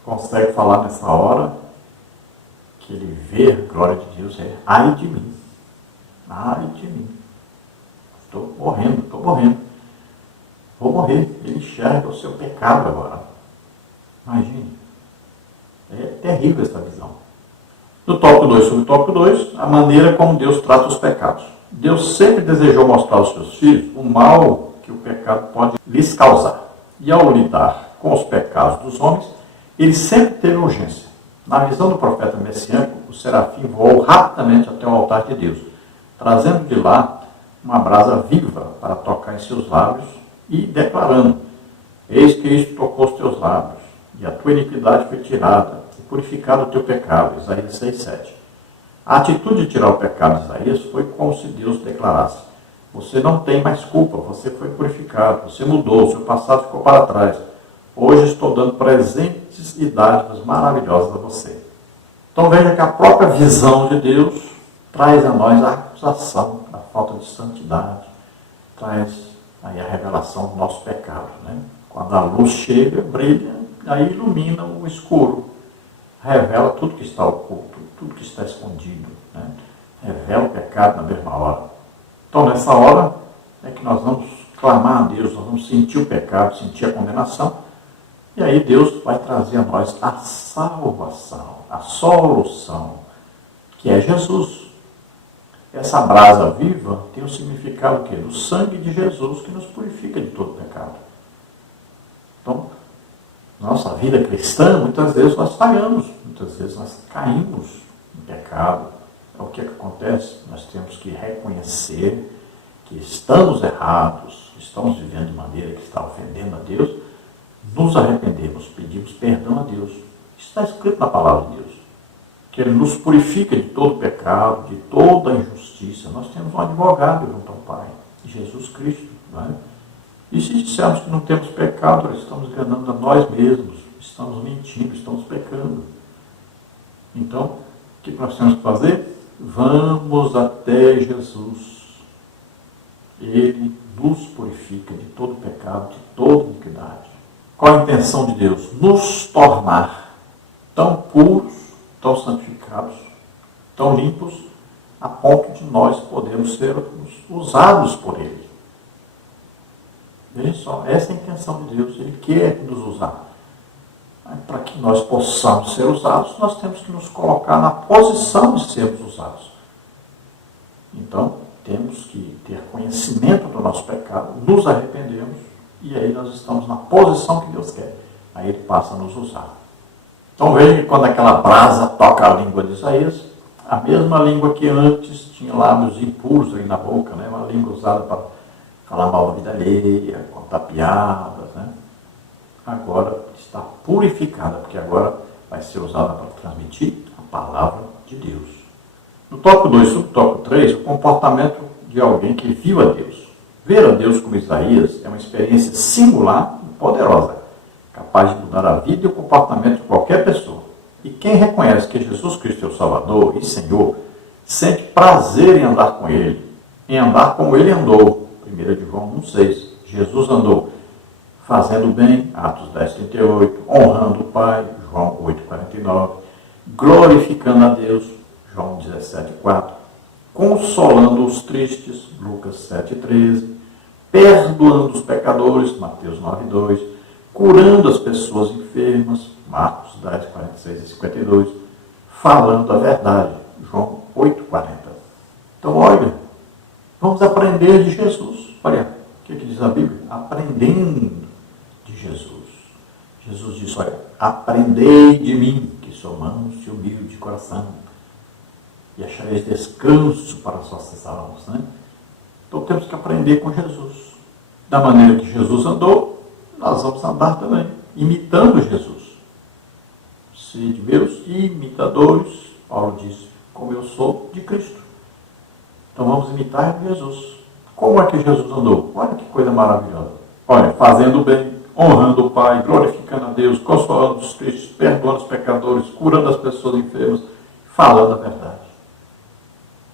consegue falar nessa hora, que ele vê a glória de Deus, é: ai de mim, ai de mim, estou morrendo, vou morrer. Ele enxerga o seu pecado agora. Imagine, é terrível essa visão. No tópico 2, sobre o tópico 2, a maneira como Deus trata os pecados. Deus sempre desejou mostrar aos seus filhos o mal que o pecado pode lhes causar. E ao lidar com os pecados dos homens, ele sempre teve urgência. Na visão do profeta messiânico, o serafim voou rapidamente até o altar de Deus, trazendo de lá uma brasa viva para tocar em seus lábios e declarando: eis que isto tocou os teus lábios, e a tua iniquidade foi tirada, e purificado o teu pecado. Isaías 6,7. A atitude de tirar o pecado de Isaías foi como se Deus declarasse: você não tem mais culpa, você foi purificado, você mudou, seu passado ficou para trás. Hoje estou dando presentes e dádivas maravilhosas a você. Então veja que a própria visão de Deus traz a nós a acusação da falta de santidade, traz aí a revelação do nosso pecado, né? Quando a luz chega, brilha, aí ilumina o escuro, revela tudo que está oculto, tudo que está escondido, né? Revela o pecado na mesma hora. Então nessa hora é que nós vamos clamar a Deus, nós vamos sentir o pecado, sentir a condenação, e aí Deus vai trazer a nós a salvação, a solução, que é Jesus. Essa brasa viva tem o significado o quê? Do sangue de Jesus, que nos purifica de todo pecado. Então, nossa vida cristã, muitas vezes nós falhamos, muitas vezes nós caímos em pecado, o que acontece? Nós temos que reconhecer que estamos errados, estamos vivendo de maneira que está ofendendo a Deus, nos arrependemos, pedimos perdão a Deus. Isso está escrito na palavra de Deus, que Ele nos purifica de todo pecado, de toda injustiça. Nós temos um advogado junto ao Pai, Jesus Cristo. Não é? E se dissermos que não temos pecado, nós estamos enganando a nós mesmos, estamos mentindo, estamos pecando. Então, o que nós temos que fazer? Vamos até Jesus. Ele nos purifica de todo pecado, de toda iniquidade. Qual a intenção de Deus? Nos tornar tão puros, tão santificados, tão limpos, a ponto de nós podermos ser usados por Ele. Veja só, essa é a intenção de Deus. Ele quer nos usar. Para que nós possamos ser usados, nós temos que nos colocar na posição de sermos usados. Então, temos que ter conhecimento do nosso pecado, nos arrependemos, e aí nós estamos na posição que Deus quer. Aí Ele passa a nos usar. Então veja que quando aquela brasa toca a língua de Isaías, a mesma língua que antes tinha lábios impuros aí na boca, né? Uma língua usada para falar mal da vida alheia, contar piadas, né? Agora está purificada, porque agora vai ser usada para transmitir a palavra de Deus. No tópico 2, subtópico 3, o comportamento de alguém que viu a Deus. Ver a Deus como Isaías é uma experiência singular e poderosa, capaz de mudar a vida e o comportamento de qualquer pessoa. E quem reconhece que Jesus Cristo é o Salvador e Senhor, sente prazer em andar com Ele, em andar como Ele andou. 1 João 1,6. Jesus andou fazendo bem, Atos 10,38, honrando o Pai, João 8,49, glorificando a Deus, João 17,4, consolando os tristes, Lucas 7,13, perdoando os pecadores, Mateus 9,2, curando as pessoas enfermas, Marcos 10, 46 e 52, falando a verdade, João 8,40. Então, olha, vamos aprender de Jesus. Olha, o que diz a Bíblia? Aprendendo de Jesus. Jesus disse, olha, aprendei de mim, que sou manso e humilde de coração, e achareis descanso para as vossas almas. Né? Então temos que aprender com Jesus. Da maneira que Jesus andou, nós vamos andar também, imitando Jesus. Sede meus imitadores, Paulo diz, como eu sou de Cristo. Então vamos imitar Jesus. Como é que Jesus andou? Olha que coisa maravilhosa. Olha, fazendo o bem, honrando o Pai, glorificando a Deus, consolando os tristes, perdoando os pecadores, curando as pessoas enfermas, falando a verdade.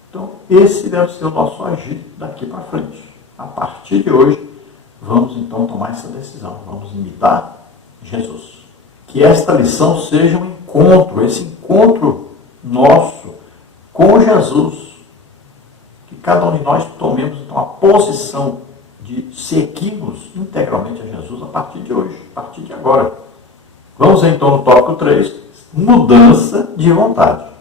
Então, esse deve ser o nosso agir daqui para frente. A partir de hoje, vamos então tomar essa decisão. Vamos imitar Jesus. Que esta lição seja um encontro, esse encontro nosso com Jesus. Que cada um de nós tomemos então a posição de seguirmos integralmente a Jesus a partir de hoje, a partir de agora. Vamos então no tópico 3, mudança de vontade.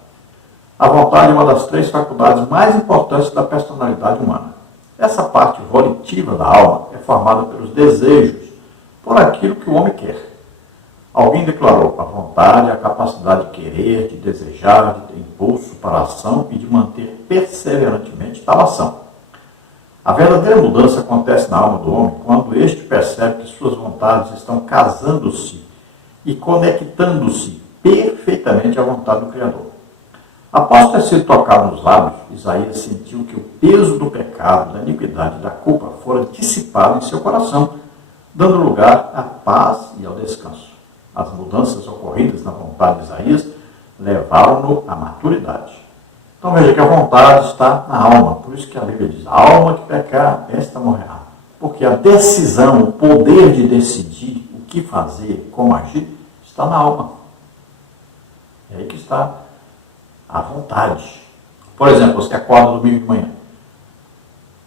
A vontade é uma das 3 faculdades mais importantes da personalidade humana. Essa parte volitiva da alma é formada pelos desejos, por aquilo que o homem quer. Alguém declarou: a vontade é a capacidade de querer, de desejar, de ter impulso para a ação e de manter perseverantemente tal ação. A verdadeira mudança acontece na alma do homem quando este percebe que suas vontades estão casando-se e conectando-se perfeitamente à vontade do Criador. Após ter sido tocado nos lábios, Isaías sentiu que o peso do pecado, da iniquidade e da culpa fora dissipado em seu coração, dando lugar à paz e ao descanso. As mudanças ocorridas na vontade de Isaías levaram-no à maturidade. Então veja que a vontade está na alma. Por isso que a Bíblia diz: a alma que pecar, esta morrerá. Porque a decisão, o poder de decidir o que fazer, como agir, está na alma. É aí que está a vontade. Por exemplo, você acorda domingo de manhã.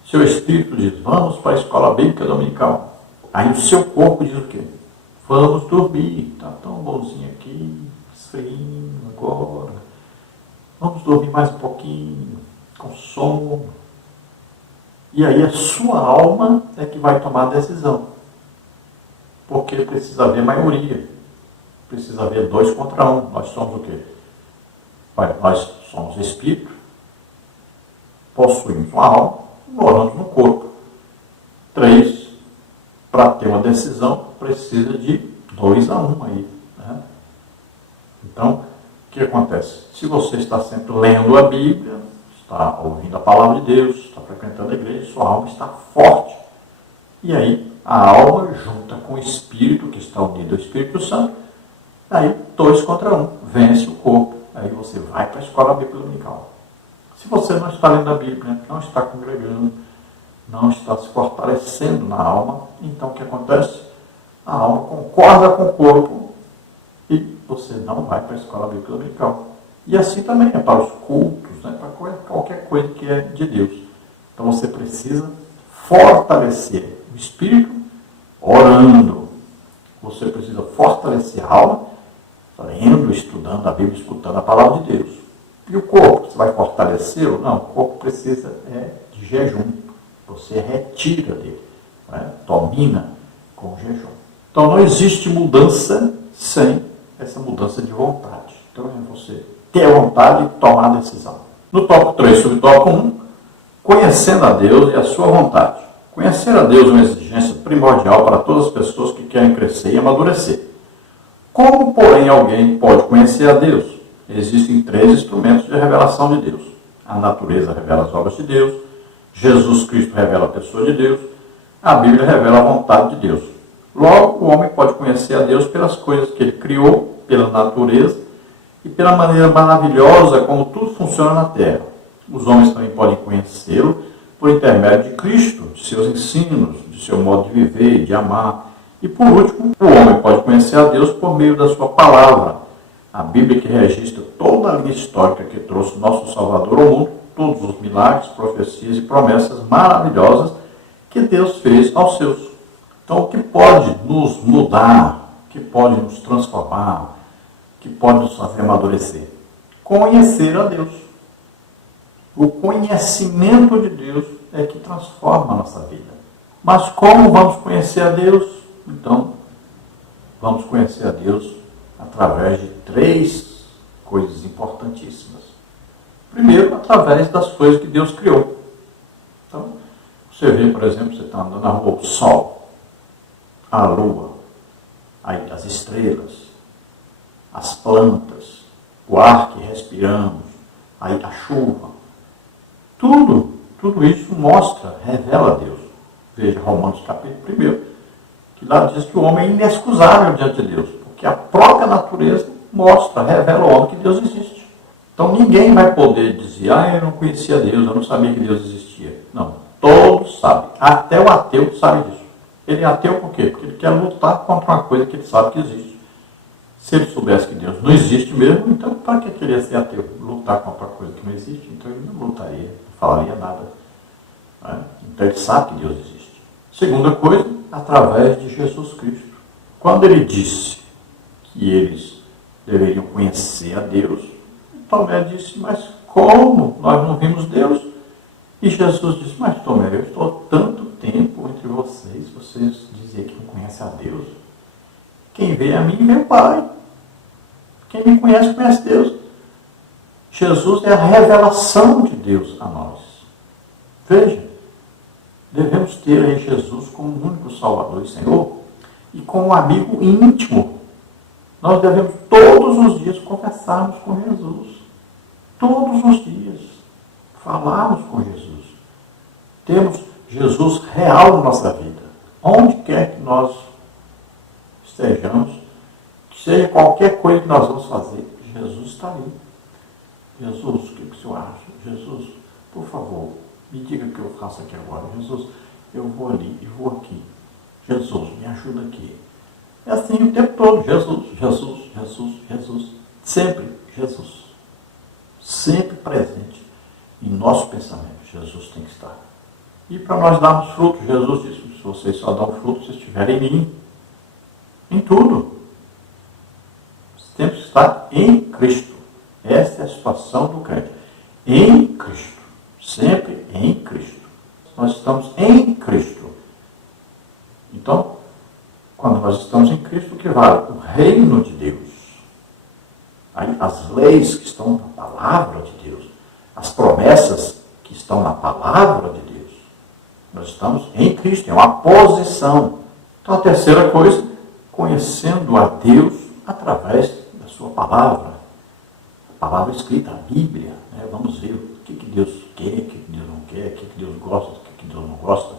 Seu espírito diz: vamos para a escola bíblica dominical. Aí o seu corpo diz o quê? Vamos dormir. Está tão bonzinho aqui, esfriinho agora. Vamos dormir mais um pouquinho, com sono. E aí a sua alma é que vai tomar a decisão. Porque precisa haver maioria. Precisa haver 2 contra 1. Nós somos o quê? Olha, nós somos espírito possuímos uma alma, moramos no corpo. 3, para ter uma decisão, precisa de 2-1 aí. Né? Então, o que acontece? Se você está sempre lendo a Bíblia, está ouvindo a palavra de Deus, está frequentando a igreja, sua alma está forte. E aí, a alma junta com o Espírito, que está unido ao Espírito Santo, aí 2-1, vence o corpo. Aí você vai para a escola bíblica dominical. Se você não está lendo a Bíblia, não está congregando, não está se fortalecendo na alma, então o que acontece? A alma concorda com o corpo e você não vai para a escola bíblica dominical. E assim também é para os cultos, né? Para qualquer coisa que é de Deus. Então você precisa fortalecer o espírito orando. Você precisa fortalecer a alma, lendo, estudando a Bíblia, escutando a palavra de Deus. E o corpo, você vai fortalecê-lo? Não, o corpo precisa de jejum. Você retira dele, né? Domina com o jejum. Então não existe mudança sem essa mudança de vontade. Então é você ter vontade e tomar a decisão. No tópico 3, subtópico 1, conhecendo a Deus e a sua vontade. Conhecer a Deus é uma exigência primordial para todas as pessoas que querem crescer e amadurecer. Como, porém, alguém pode conhecer a Deus? Existem 3 instrumentos de revelação de Deus. A natureza revela as obras de Deus, Jesus Cristo revela a pessoa de Deus, a Bíblia revela a vontade de Deus. Logo, o homem pode conhecer a Deus pelas coisas que ele criou, pela natureza e pela maneira maravilhosa como tudo funciona na Terra. Os homens também podem conhecê-lo por intermédio de Cristo, de seus ensinos, de seu modo de viver e de amar. E por último, o homem pode conhecer a Deus por meio da sua palavra, a Bíblia que registra toda a linha histórica que trouxe nosso Salvador ao mundo, todos os milagres, profecias e promessas maravilhosas que Deus fez aos seus. Então, o que pode nos mudar, o que pode nos transformar, o que pode nos fazer amadurecer? Conhecer a Deus. O conhecimento de Deus é que transforma a nossa vida. Mas como vamos conhecer a Deus? Então, vamos conhecer a Deus através de 3 coisas importantíssimas. Primeiro, através das coisas que Deus criou. Então, você vê, por exemplo, você está andando na rua, o sol, a lua, aí as estrelas, as plantas, o ar que respiramos, aí a chuva. Tudo isso mostra, revela a Deus. Veja Romanos capítulo 1, que lá diz que o homem é inexcusável diante de Deus, porque a própria natureza mostra, revela ao homem que Deus existe. Então ninguém vai poder dizer, eu não conhecia Deus, eu não sabia que Deus existia. Não, todos sabem, até o ateu sabe disso. Ele é ateu por quê? Porque ele quer lutar contra uma coisa que ele sabe que existe. Se ele soubesse que Deus não existe mesmo, então para que queria ser ateu? Lutar contra uma coisa que não existe? Então ele não lutaria, não falaria nada. Né? Então ele sabe que Deus existe. Segunda coisa, através de Jesus Cristo. Quando ele disse que eles deveriam conhecer a Deus, Tomé disse, mas como? Nós não vimos Deus? E Jesus disse, mas Tomé, eu estou há tanto tempo entre vocês dizem que não conhecem a Deus. Quem vê a mim, vê o Pai. Quem me conhece, conhece Deus. Jesus é a revelação de Deus a nós. Veja, devemos ter aí Jesus como o único Salvador e Senhor e como um amigo íntimo. Nós devemos todos os dias conversarmos com Jesus. Todos os dias. Falarmos com Jesus. Temos Jesus real na nossa vida. Onde quer que nós estejamos, seja qualquer coisa que nós vamos fazer, Jesus está ali. Jesus, o que o senhor acha? Jesus, por favor, me diga o que eu faço aqui agora. Jesus, eu vou ali e vou aqui. Jesus, me ajuda aqui. É assim o tempo todo. Jesus, Jesus, Jesus, Jesus. Sempre Jesus. Sempre presente em nosso pensamento. Jesus tem que estar. E para nós darmos fruto, Jesus disse, se vocês só dão fruto se estiverem em mim. Em tudo. Temos que estar em Cristo. Essa é a situação do crente. Em Cristo. Sempre em Cristo. Nós estamos em Cristo. Então, quando nós estamos em Cristo, o que vale? O reino de Deus. Aí, as leis que estão na palavra de Deus, as promessas que estão na palavra de Deus. Nós estamos em Cristo, é uma posição. Então a terceira coisa, conhecendo a Deus através da sua palavra. A palavra escrita, a Bíblia. Né? Vamos ver o que Deus quer, o que Deus não quer, o que Deus gosta, o que Deus não gosta.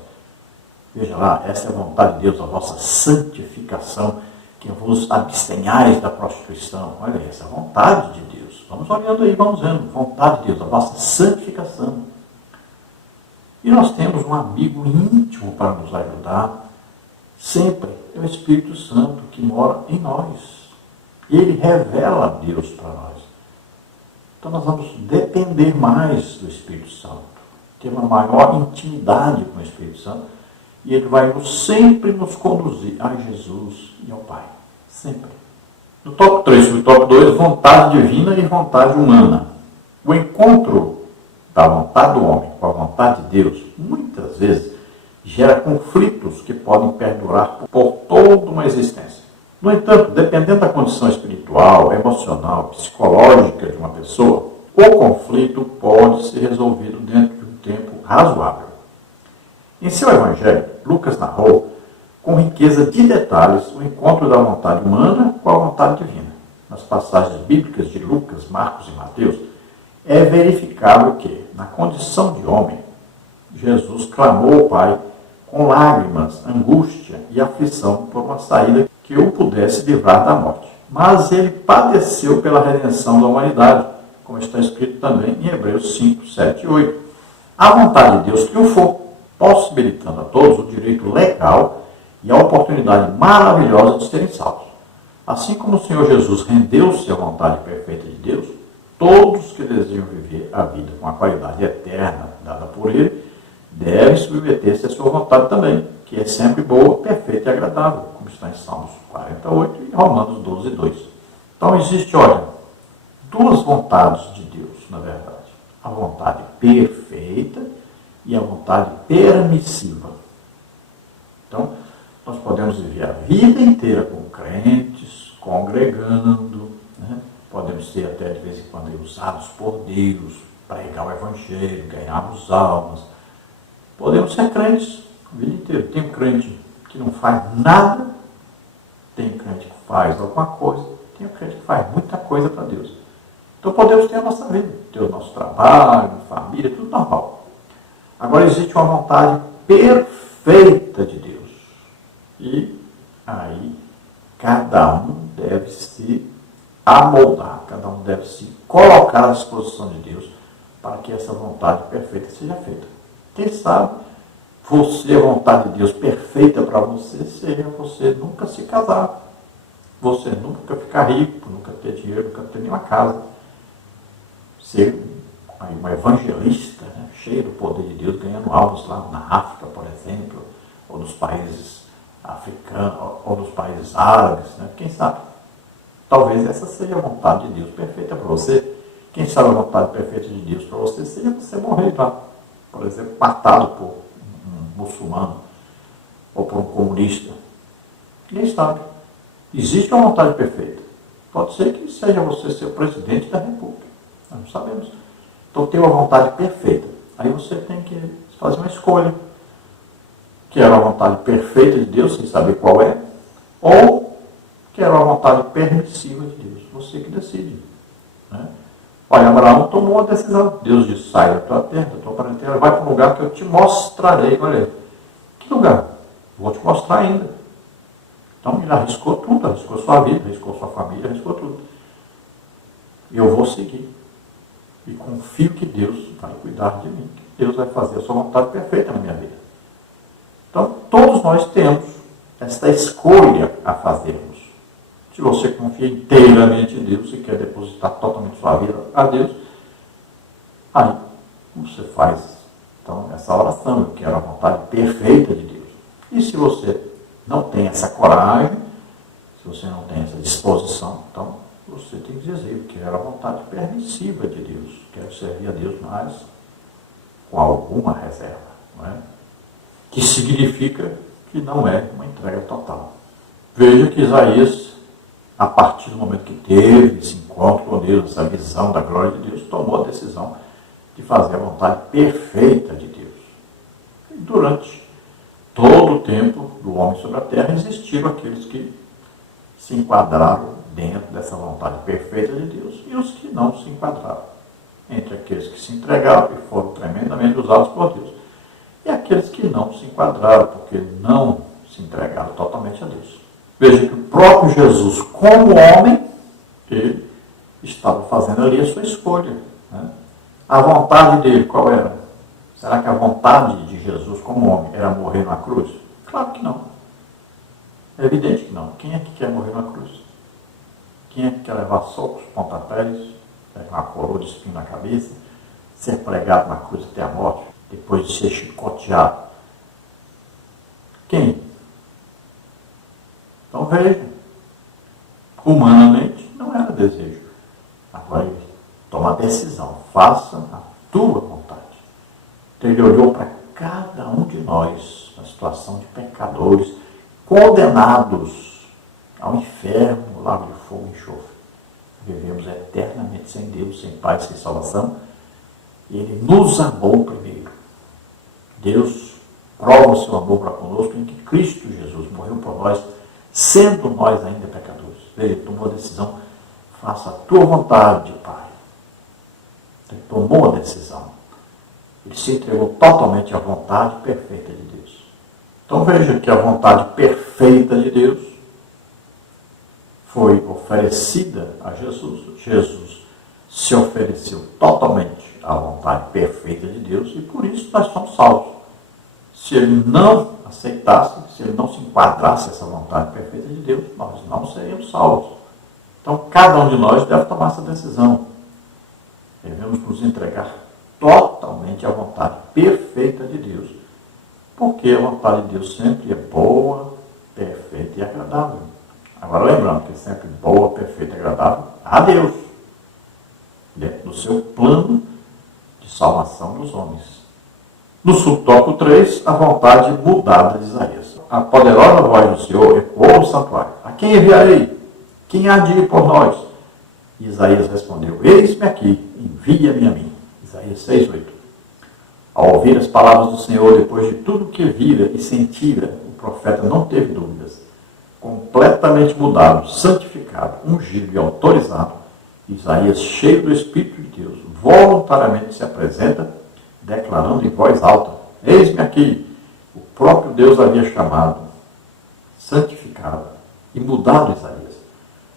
Veja lá, essa é a vontade de Deus, a vossa santificação, que vos abstenhais da prostituição. Olha, essa é a vontade de Deus. Vamos olhando aí, vamos vendo. Vontade de Deus, a vossa santificação. E nós temos um amigo íntimo para nos ajudar. Sempre é o Espírito Santo que mora em nós. Ele revela a Deus para nós. Então nós vamos depender mais do Espírito Santo. Ter uma maior intimidade com o Espírito Santo. E ele vai sempre nos conduzir a Jesus e ao Pai. Sempre. No tópico 3 e no tópico 2, vontade divina e vontade humana. O encontro da vontade do homem com a vontade de Deus, muitas vezes, gera conflitos que podem perdurar por toda uma existência. No entanto, dependendo da condição espiritual, emocional, psicológica de uma pessoa, o conflito pode ser resolvido dentro de um tempo razoável. Em seu evangelho, Lucas narrou com riqueza de detalhes o encontro da vontade humana com a vontade divina. Nas passagens bíblicas de Lucas, Marcos e Mateus, é verificável que, na condição de homem, Jesus clamou ao Pai com lágrimas, angústia e aflição por uma saída que o pudesse livrar da morte. Mas ele padeceu pela redenção da humanidade, como está escrito também em Hebreus 5, 7 e 8. A vontade de Deus triunfou, possibilitando a todos o direito legal e a oportunidade maravilhosa de serem salvos. Assim como o Senhor Jesus rendeu-se à vontade perfeita de Deus, todos que desejam viver a vida com a qualidade eterna dada por Ele, devem submeter-se à sua vontade também, que é sempre boa, perfeita e agradável, como está em Salmos 48 e Romanos 12, 2. Então existe, olha, duas vontades de Deus, na verdade. A vontade perfeita e a vontade permissiva. Então, nós podemos viver a vida inteira com crentes, congregando, né? Podemos ser até de vez em quando usados por Deus, pregar o Evangelho, ganharmos almas. Podemos ser crentes a vida inteira. Tem um crente que não faz nada, tem um crente que faz alguma coisa, tem um crente que faz muita coisa para Deus. Então podemos ter a nossa vida, ter o nosso trabalho, família, tudo normal. Agora existe uma vontade perfeita de Deus. E aí cada um deve se amoldar, cada um deve se colocar à disposição de Deus para que essa vontade perfeita seja feita. Quem sabe você, a vontade de Deus perfeita para você, seja você nunca se casar, você nunca ficar rico, nunca ter dinheiro, nunca ter nenhuma casa, ser um evangelista, né, cheio do poder de Deus, ganhando almas lá na África, por exemplo, ou nos países africanos, ou nos países árabes, né? Quem sabe? Talvez essa seja a vontade de Deus perfeita para você. Quem sabe a vontade perfeita de Deus para você seja você morrer lá, por exemplo, matado por um muçulmano ou por um comunista. Quem sabe? Existe uma vontade perfeita. Pode ser que seja você ser o presidente da República. Nós não sabemos. Então tem uma vontade perfeita. Aí você tem que fazer uma escolha. Quer a vontade perfeita de Deus, sem saber qual é, ou quer a vontade permissiva de Deus. Você que decide. Né? Olha, Abraão tomou uma decisão. Deus disse, sai da tua terra, da tua parentela, vai para um lugar que eu te mostrarei. Olha, que lugar? Vou te mostrar ainda. Então ele arriscou tudo, arriscou sua vida, arriscou sua família, arriscou tudo. E eu vou seguir. E confio que Deus vai cuidar de mim, que Deus vai fazer a sua vontade perfeita na minha vida. Então, todos nós temos esta escolha a fazermos. Se você confia inteiramente em Deus e quer depositar totalmente sua vida a Deus, aí você faz então essa oração, eu quero a vontade perfeita de Deus. E se você não tem essa coragem, se você não tem essa disposição, então você tem que dizer, eu quero a vontade permissiva de Deus, quero servir a Deus, mas com alguma reserva, não é? Que significa que não é uma entrega total. Veja que Isaías, a partir do momento que teve esse encontro com Deus, essa visão da glória de Deus, tomou a decisão de fazer a vontade perfeita de Deus. E durante todo o tempo do homem sobre a terra, existiram aqueles que se enquadraram dentro dessa vontade perfeita de Deus e os que não se enquadraram. Entre aqueles que se entregaram e foram tremendamente usados por Deus, e aqueles que não se enquadraram, porque não se entregaram totalmente a Deus. Veja que o próprio Jesus, como homem, ele estava fazendo ali a sua escolha. Né? A vontade dele, qual era? Será que a vontade de Jesus como homem era morrer na cruz? Claro que não. É evidente que não. Quem é que quer morrer na cruz? Quem é que quer levar socos, pontapés, uma coroa de espinho na cabeça, ser pregado na cruz até a morte, depois de ser chicoteado? Quem? Então veja, humanamente não era desejo. Agora ele toma a decisão, faça a tua vontade. Então ele olhou para cada um de nós, na situação de pecadores, condenados ao inferno, no lago de fogo e enxofre. Vivemos eternamente sem Deus, sem paz, sem salvação. E ele nos amou primeiro. Deus prova o seu amor para conosco em que Cristo Jesus morreu por nós, sendo nós ainda pecadores. Ele tomou a decisão, faça a tua vontade, Pai. Ele tomou a decisão. Ele se entregou totalmente à vontade perfeita de Deus. Então veja que a vontade perfeita de Deus foi oferecida a Jesus. Jesus se ofereceu totalmente à vontade perfeita de Deus e por isso nós somos salvos. Se ele não aceitasse, se ele não se enquadrasse essa vontade perfeita de Deus, nós não seríamos salvos. Então cada um de nós deve tomar essa decisão. Devemos nos entregar totalmente à vontade perfeita de Deus. Porque a vontade de Deus sempre é boa, perfeita e agradável. Agora lembrando que é sempre boa, perfeita e agradável a Deus, dentro do seu plano de salvação dos homens. No subtópico 3, a vontade mudada de Isaías. A poderosa voz do Senhor ecoou no santuário. A quem enviarei? Quem há de ir por nós? E Isaías respondeu, eis-me aqui, envia-me a mim. Isaías 6:8. Ao ouvir as palavras do Senhor, depois de tudo que vira e sentira, o profeta não teve dúvidas. Completamente mudado, santificado, ungido e autorizado, Isaías, cheio do Espírito de Deus, voluntariamente se apresenta, declarando em voz alta, eis-me aqui. O próprio Deus havia chamado, santificado e mudado Isaías.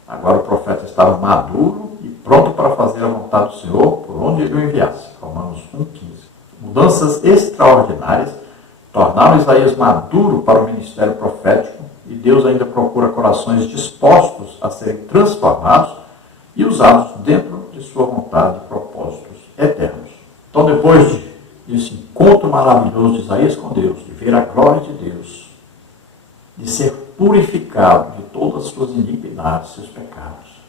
Agora o profeta estava maduro e pronto para fazer a vontade do Senhor por onde ele o enviasse. Romanos 1:15. Mudanças extraordinárias tornaram Isaías maduro para o ministério profético e Deus ainda procura corações dispostos a serem transformados e usados dentro de sua vontade e propósitos eternos. Então, depois desse encontro maravilhoso de Isaías com Deus, de ver a glória de Deus, de ser purificado de todas as suas iniquidades, seus pecados,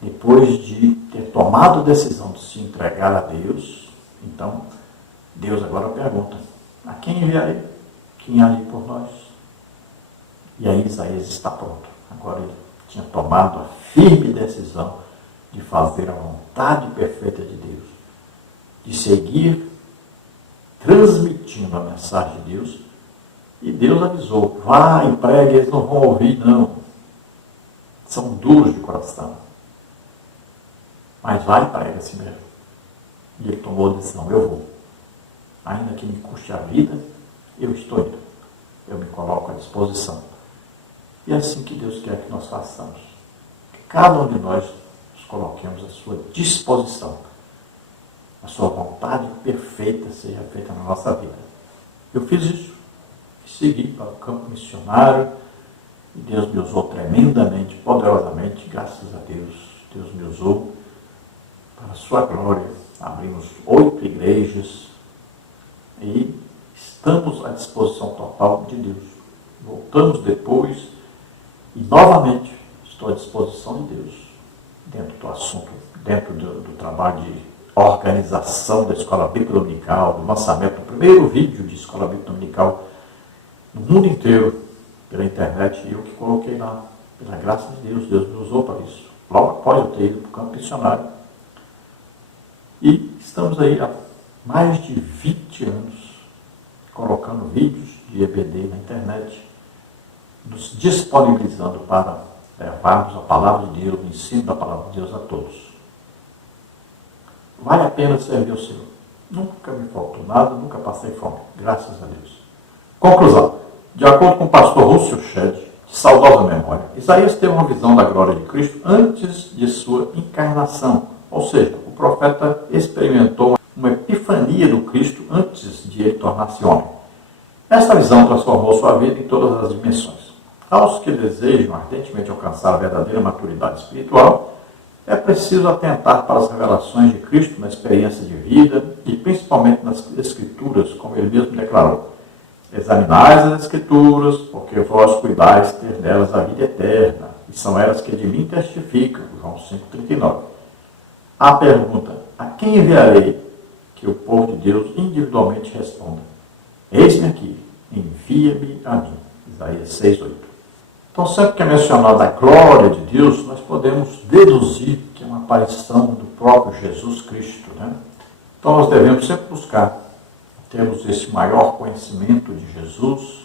depois de ter tomado a decisão de se entregar a Deus, então, Deus agora pergunta, a quem enviarei? Quem há ali por nós? E aí Isaías está pronto. Agora ele tinha tomado a firme decisão de fazer a vontade perfeita de Deus, de seguir transmitindo a mensagem de Deus. E Deus avisou, vai e pregue, eles não vão ouvir, não. São duros de coração. Mas vai e prega assim mesmo. E ele tomou a decisão, eu vou. Ainda que me custe a vida, eu estou indo. Eu me coloco à disposição. E é assim que Deus quer que nós façamos. Que cada um de nós nos coloquemos à sua disposição. A sua vontade perfeita seja feita na nossa vida. Eu fiz isso. Segui para o campo missionário. E Deus me usou tremendamente, poderosamente. Graças a Deus, Deus me usou para a sua glória. Abrimos 8 igrejas e estamos à disposição total de Deus. Voltamos depois e novamente estou à disposição de Deus dentro do assunto, dentro do trabalho de organização da Escola Bíblica Dominical, do lançamento do primeiro vídeo de Escola Bíblica Dominical no mundo inteiro, pela internet, e eu que coloquei lá, pela graça de Deus, Deus me usou para isso. Logo após eu ter ido para o campo missionário, E estamos aí há mais de 20 anos colocando vídeos de EBD na internet, nos disponibilizando para levarmos a palavra de Deus, o ensino da palavra de Deus a todos. Vale a pena servir ao Senhor. Nunca me faltou nada, nunca passei fome, graças a Deus. Conclusão. De acordo com o pastor Russell Shedd, de saudosa memória, Isaías teve uma visão da glória de Cristo antes de sua encarnação. Ou seja, o profeta experimentou uma epifania do Cristo antes de ele tornar-se homem. Esta visão transformou sua vida em todas as dimensões. Aos que desejam ardentemente alcançar a verdadeira maturidade espiritual, é preciso atentar para as revelações de Cristo na experiência de vida e principalmente nas Escrituras, como ele mesmo declarou. Examinais as Escrituras, porque vós cuidais ter nelas a vida eterna, e são elas que de mim testificam. João 5,39. A pergunta, a quem enviarei? Que o povo de Deus individualmente responda. Eis-me aqui, envia-me a mim. Isaías 6,8. Então, sempre que é mencionada a glória de Deus, nós podemos deduzir que é uma aparição do próprio Jesus Cristo, né? Então, nós devemos sempre buscar termos esse maior conhecimento de Jesus,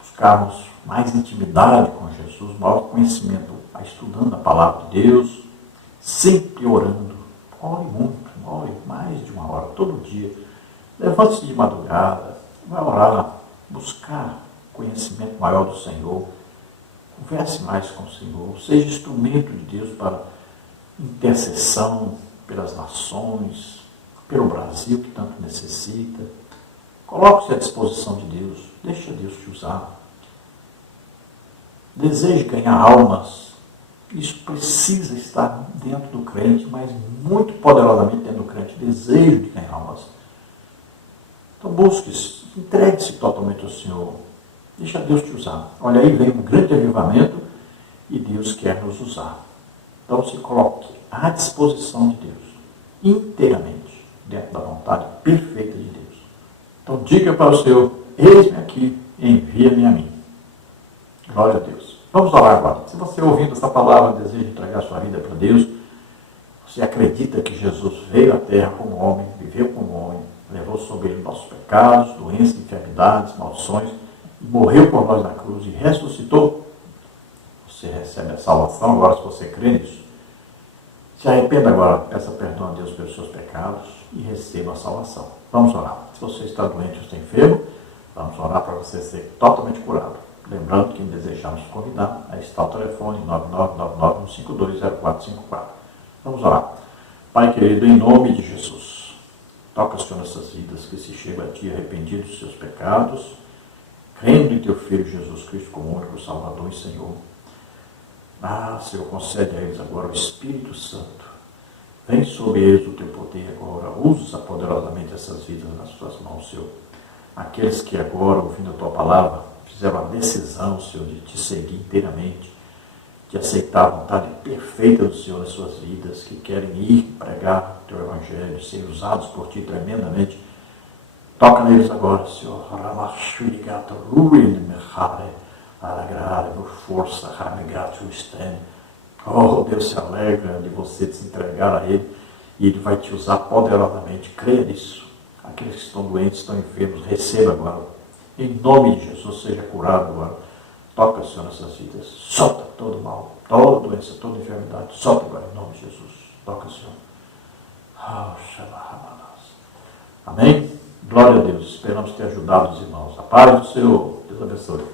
buscarmos mais intimidade com Jesus, maior conhecimento, estudando a palavra de Deus, sempre orando. Ore muito, ore mais de uma hora, todo dia. Levante-se de madrugada, vai orar, buscar conhecimento maior do Senhor. Converse mais com o Senhor, seja instrumento de Deus para intercessão pelas nações, pelo Brasil que tanto necessita. Coloque-se à disposição de Deus, deixa Deus te usar. Deseje ganhar almas, isso precisa estar dentro do crente, mas muito poderosamente dentro do crente, desejo de ganhar almas. Então busque-se, entregue-se totalmente ao Senhor. Deixa Deus te usar. Olha, aí vem um grande avivamento e Deus quer nos usar. Então se coloque à disposição de Deus, inteiramente, dentro da vontade perfeita de Deus. Então diga para o Senhor, eis-me aqui, envia-me a mim. Glória a Deus. Vamos orar agora. Se você ouvindo essa palavra deseja entregar sua vida para Deus, você acredita que Jesus veio à terra como homem, viveu como homem, levou sobre ele nossos pecados, doenças, enfermidades, maldições, morreu por nós na cruz e ressuscitou, você recebe a salvação agora se você crê nisso. Se arrependa agora, peça perdão a Deus pelos seus pecados e receba a salvação. Vamos orar. Se você está doente ou está enfermo, vamos orar para você ser totalmente curado. Lembrando que desejamos convidar, aí está o telefone 99951520454. Vamos orar. Pai querido, em nome de Jesus, toca, Senhor, nessas vidas que se chegam a Ti arrependidos dos seus pecados, crendo em Teu Filho Jesus Cristo como único Salvador e Senhor. Senhor, concede a eles agora o Espírito Santo. Vem sobre eles o Teu poder agora. Usa poderosamente essas vidas nas Tuas mãos, Senhor. Aqueles que agora, ouvindo a Tua palavra, fizeram a decisão, Senhor, de Te seguir inteiramente, de aceitar a vontade perfeita do Senhor nas suas vidas, que querem ir pregar o Teu Evangelho, ser usados por Ti tremendamente. Toca neles agora, Senhor. Força, oh, Deus se alegra de você se entregar a Ele e Ele vai te usar poderosamente. Creia nisso. Aqueles que estão doentes, estão enfermos, receba agora. Em nome de Jesus, seja curado agora. Toca, Senhor, nessas vidas. Solta todo mal, toda doença, toda enfermidade. Solta agora, em nome de Jesus. Toca, Senhor. Amém? Glória a Deus. Esperamos ter ajudado os irmãos. A paz do Senhor. Deus abençoe.